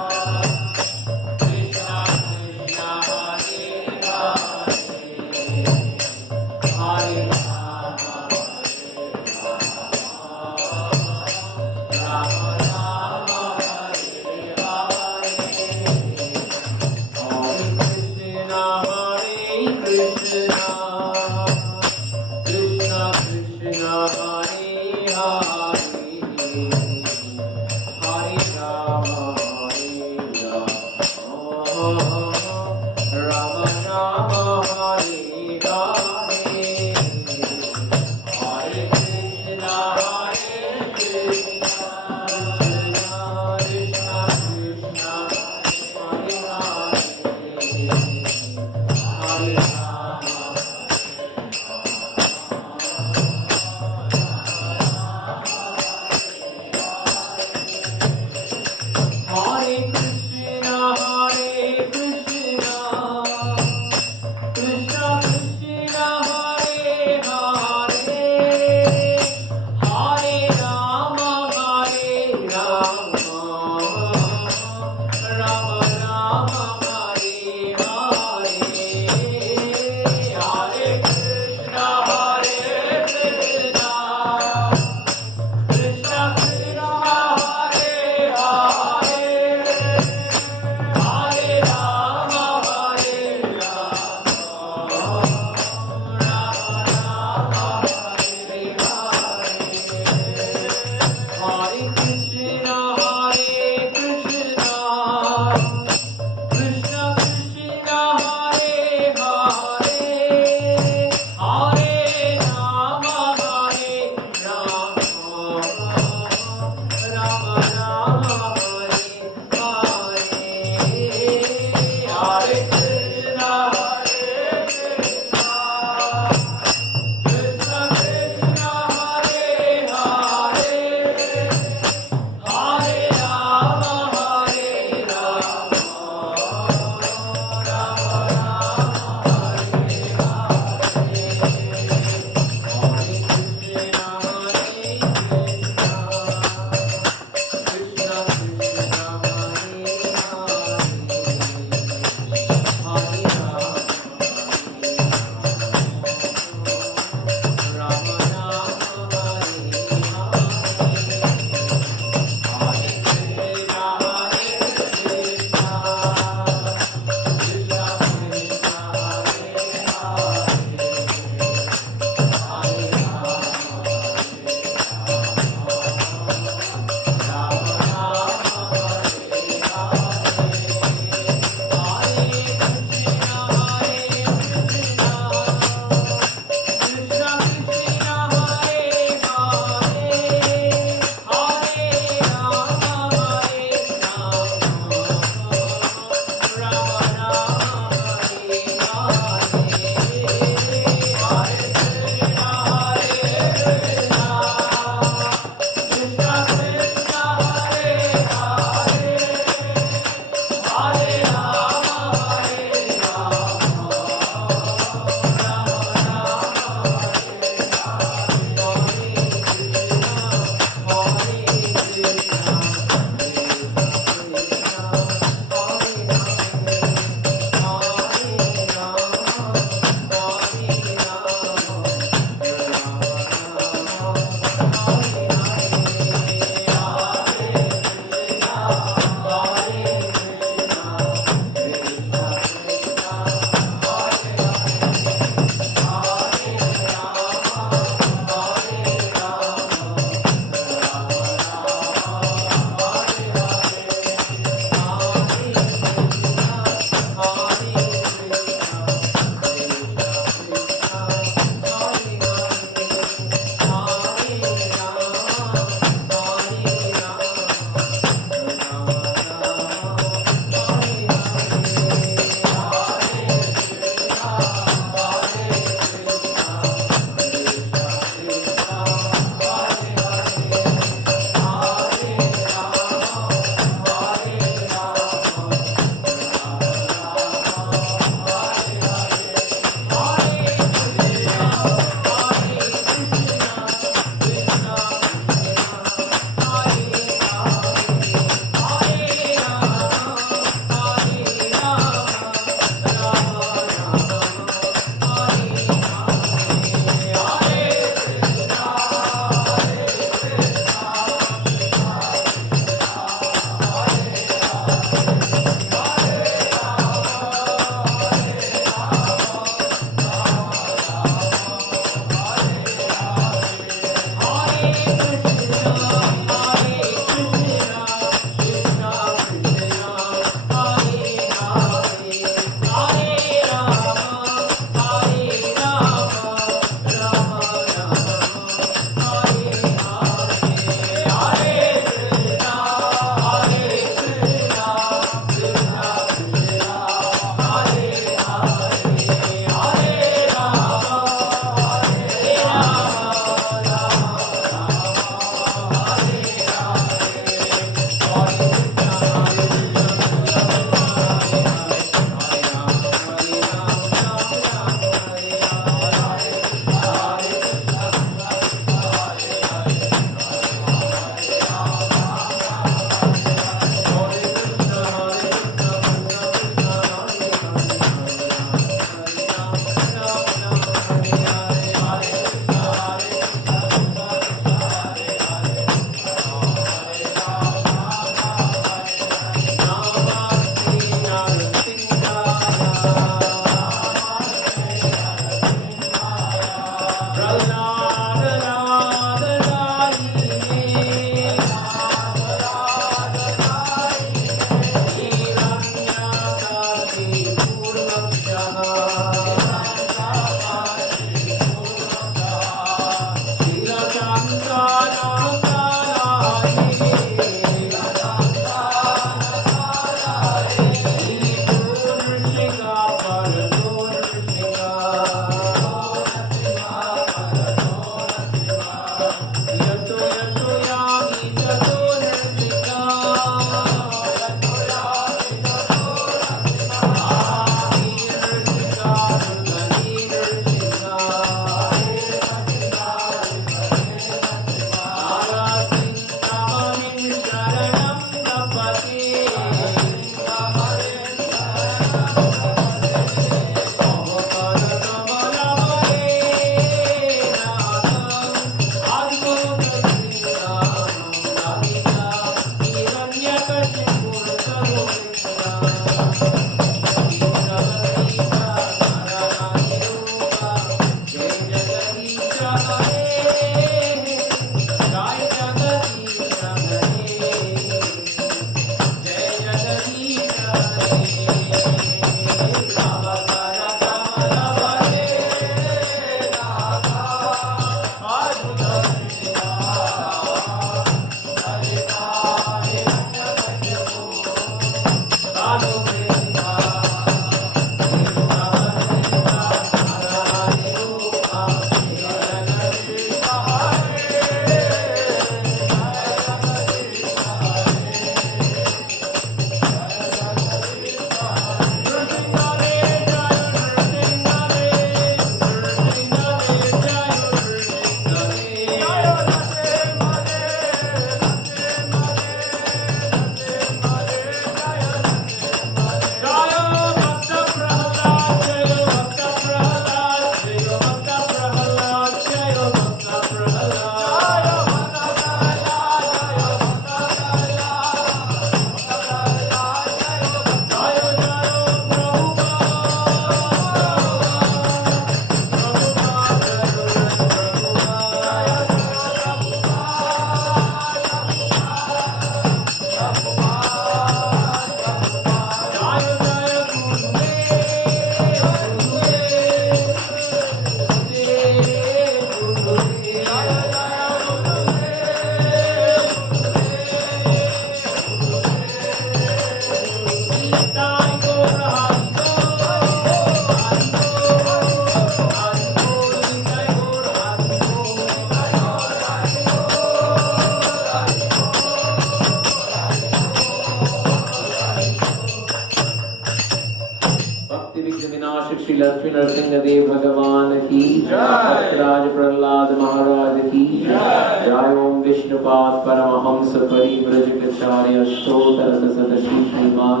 श्री लक्ष्मी नरसिंह देव भगवान की जय। राज प्रहलाद महाराज की जय। जय ओम विष्णुपाद परमहंस परिव्रजकाचार्य अष्टोत्तर शतश्री श्रीमान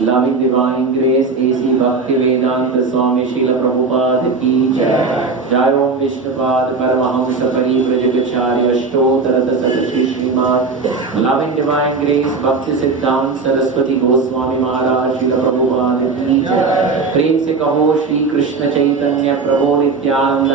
लविंग डिवाइन ग्रेस एसी भक्ति वेदांत स्वामी शील प्रभुपाद की जय। जय ओम विष्णुपाद परमहंस परिव्रजकाचार्य अष्टोत्तर शतश्री श्रीमान लविंग डिवाइन ग्रेस भक्ति सिद्धांत सरस्वती गोस्वामी महाराज शील प्रभुपाद की जय। प्रेम से कहो श्री कृष्ण चैतन्य प्रभु नित्यानंद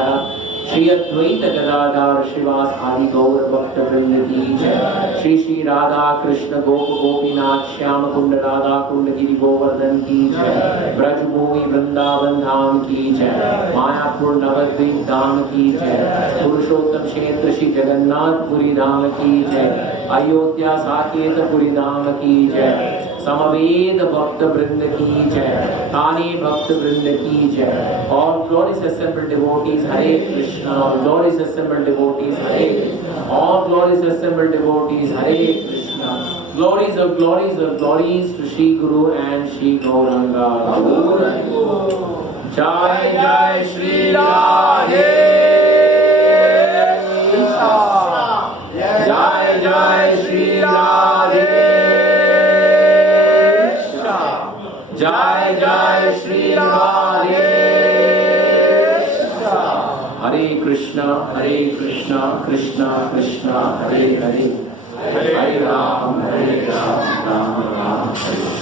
श्री अद्वैत गदाधर श्रीवास आदि गौर भक्त वृंद की जय। श्री श्री राधा कृष्ण गोप गोपीनाथ श्याम कुंड राधा कुंड गिरि गोवर्धन की जय। ब्रजभूमि वृंदावन धाम की जय। मायापुर नवद्वीप धाम की जय। पुरुषोत्तम क्षेत्र श्री जगन्नाथपुरी धाम की जय। अयोध्या साकेतपुरी धाम की जय। समवेद भक्त वृंद की जय। ताने भक्त वृंद की जय। और glorious assembled devotees Hare Krishna. glorious assembled devotees Hare Krishna. all glorious assembled devotees Hare Krishna. glories of glories to Shri Guru and Shri Gauranga। जय जय श्री राधे जय जय श्री राधे जय जय श्री राधे। हरे कृष्णा कृष्णा कृष्णा हरे हरे, हरे राम राम राम हरे।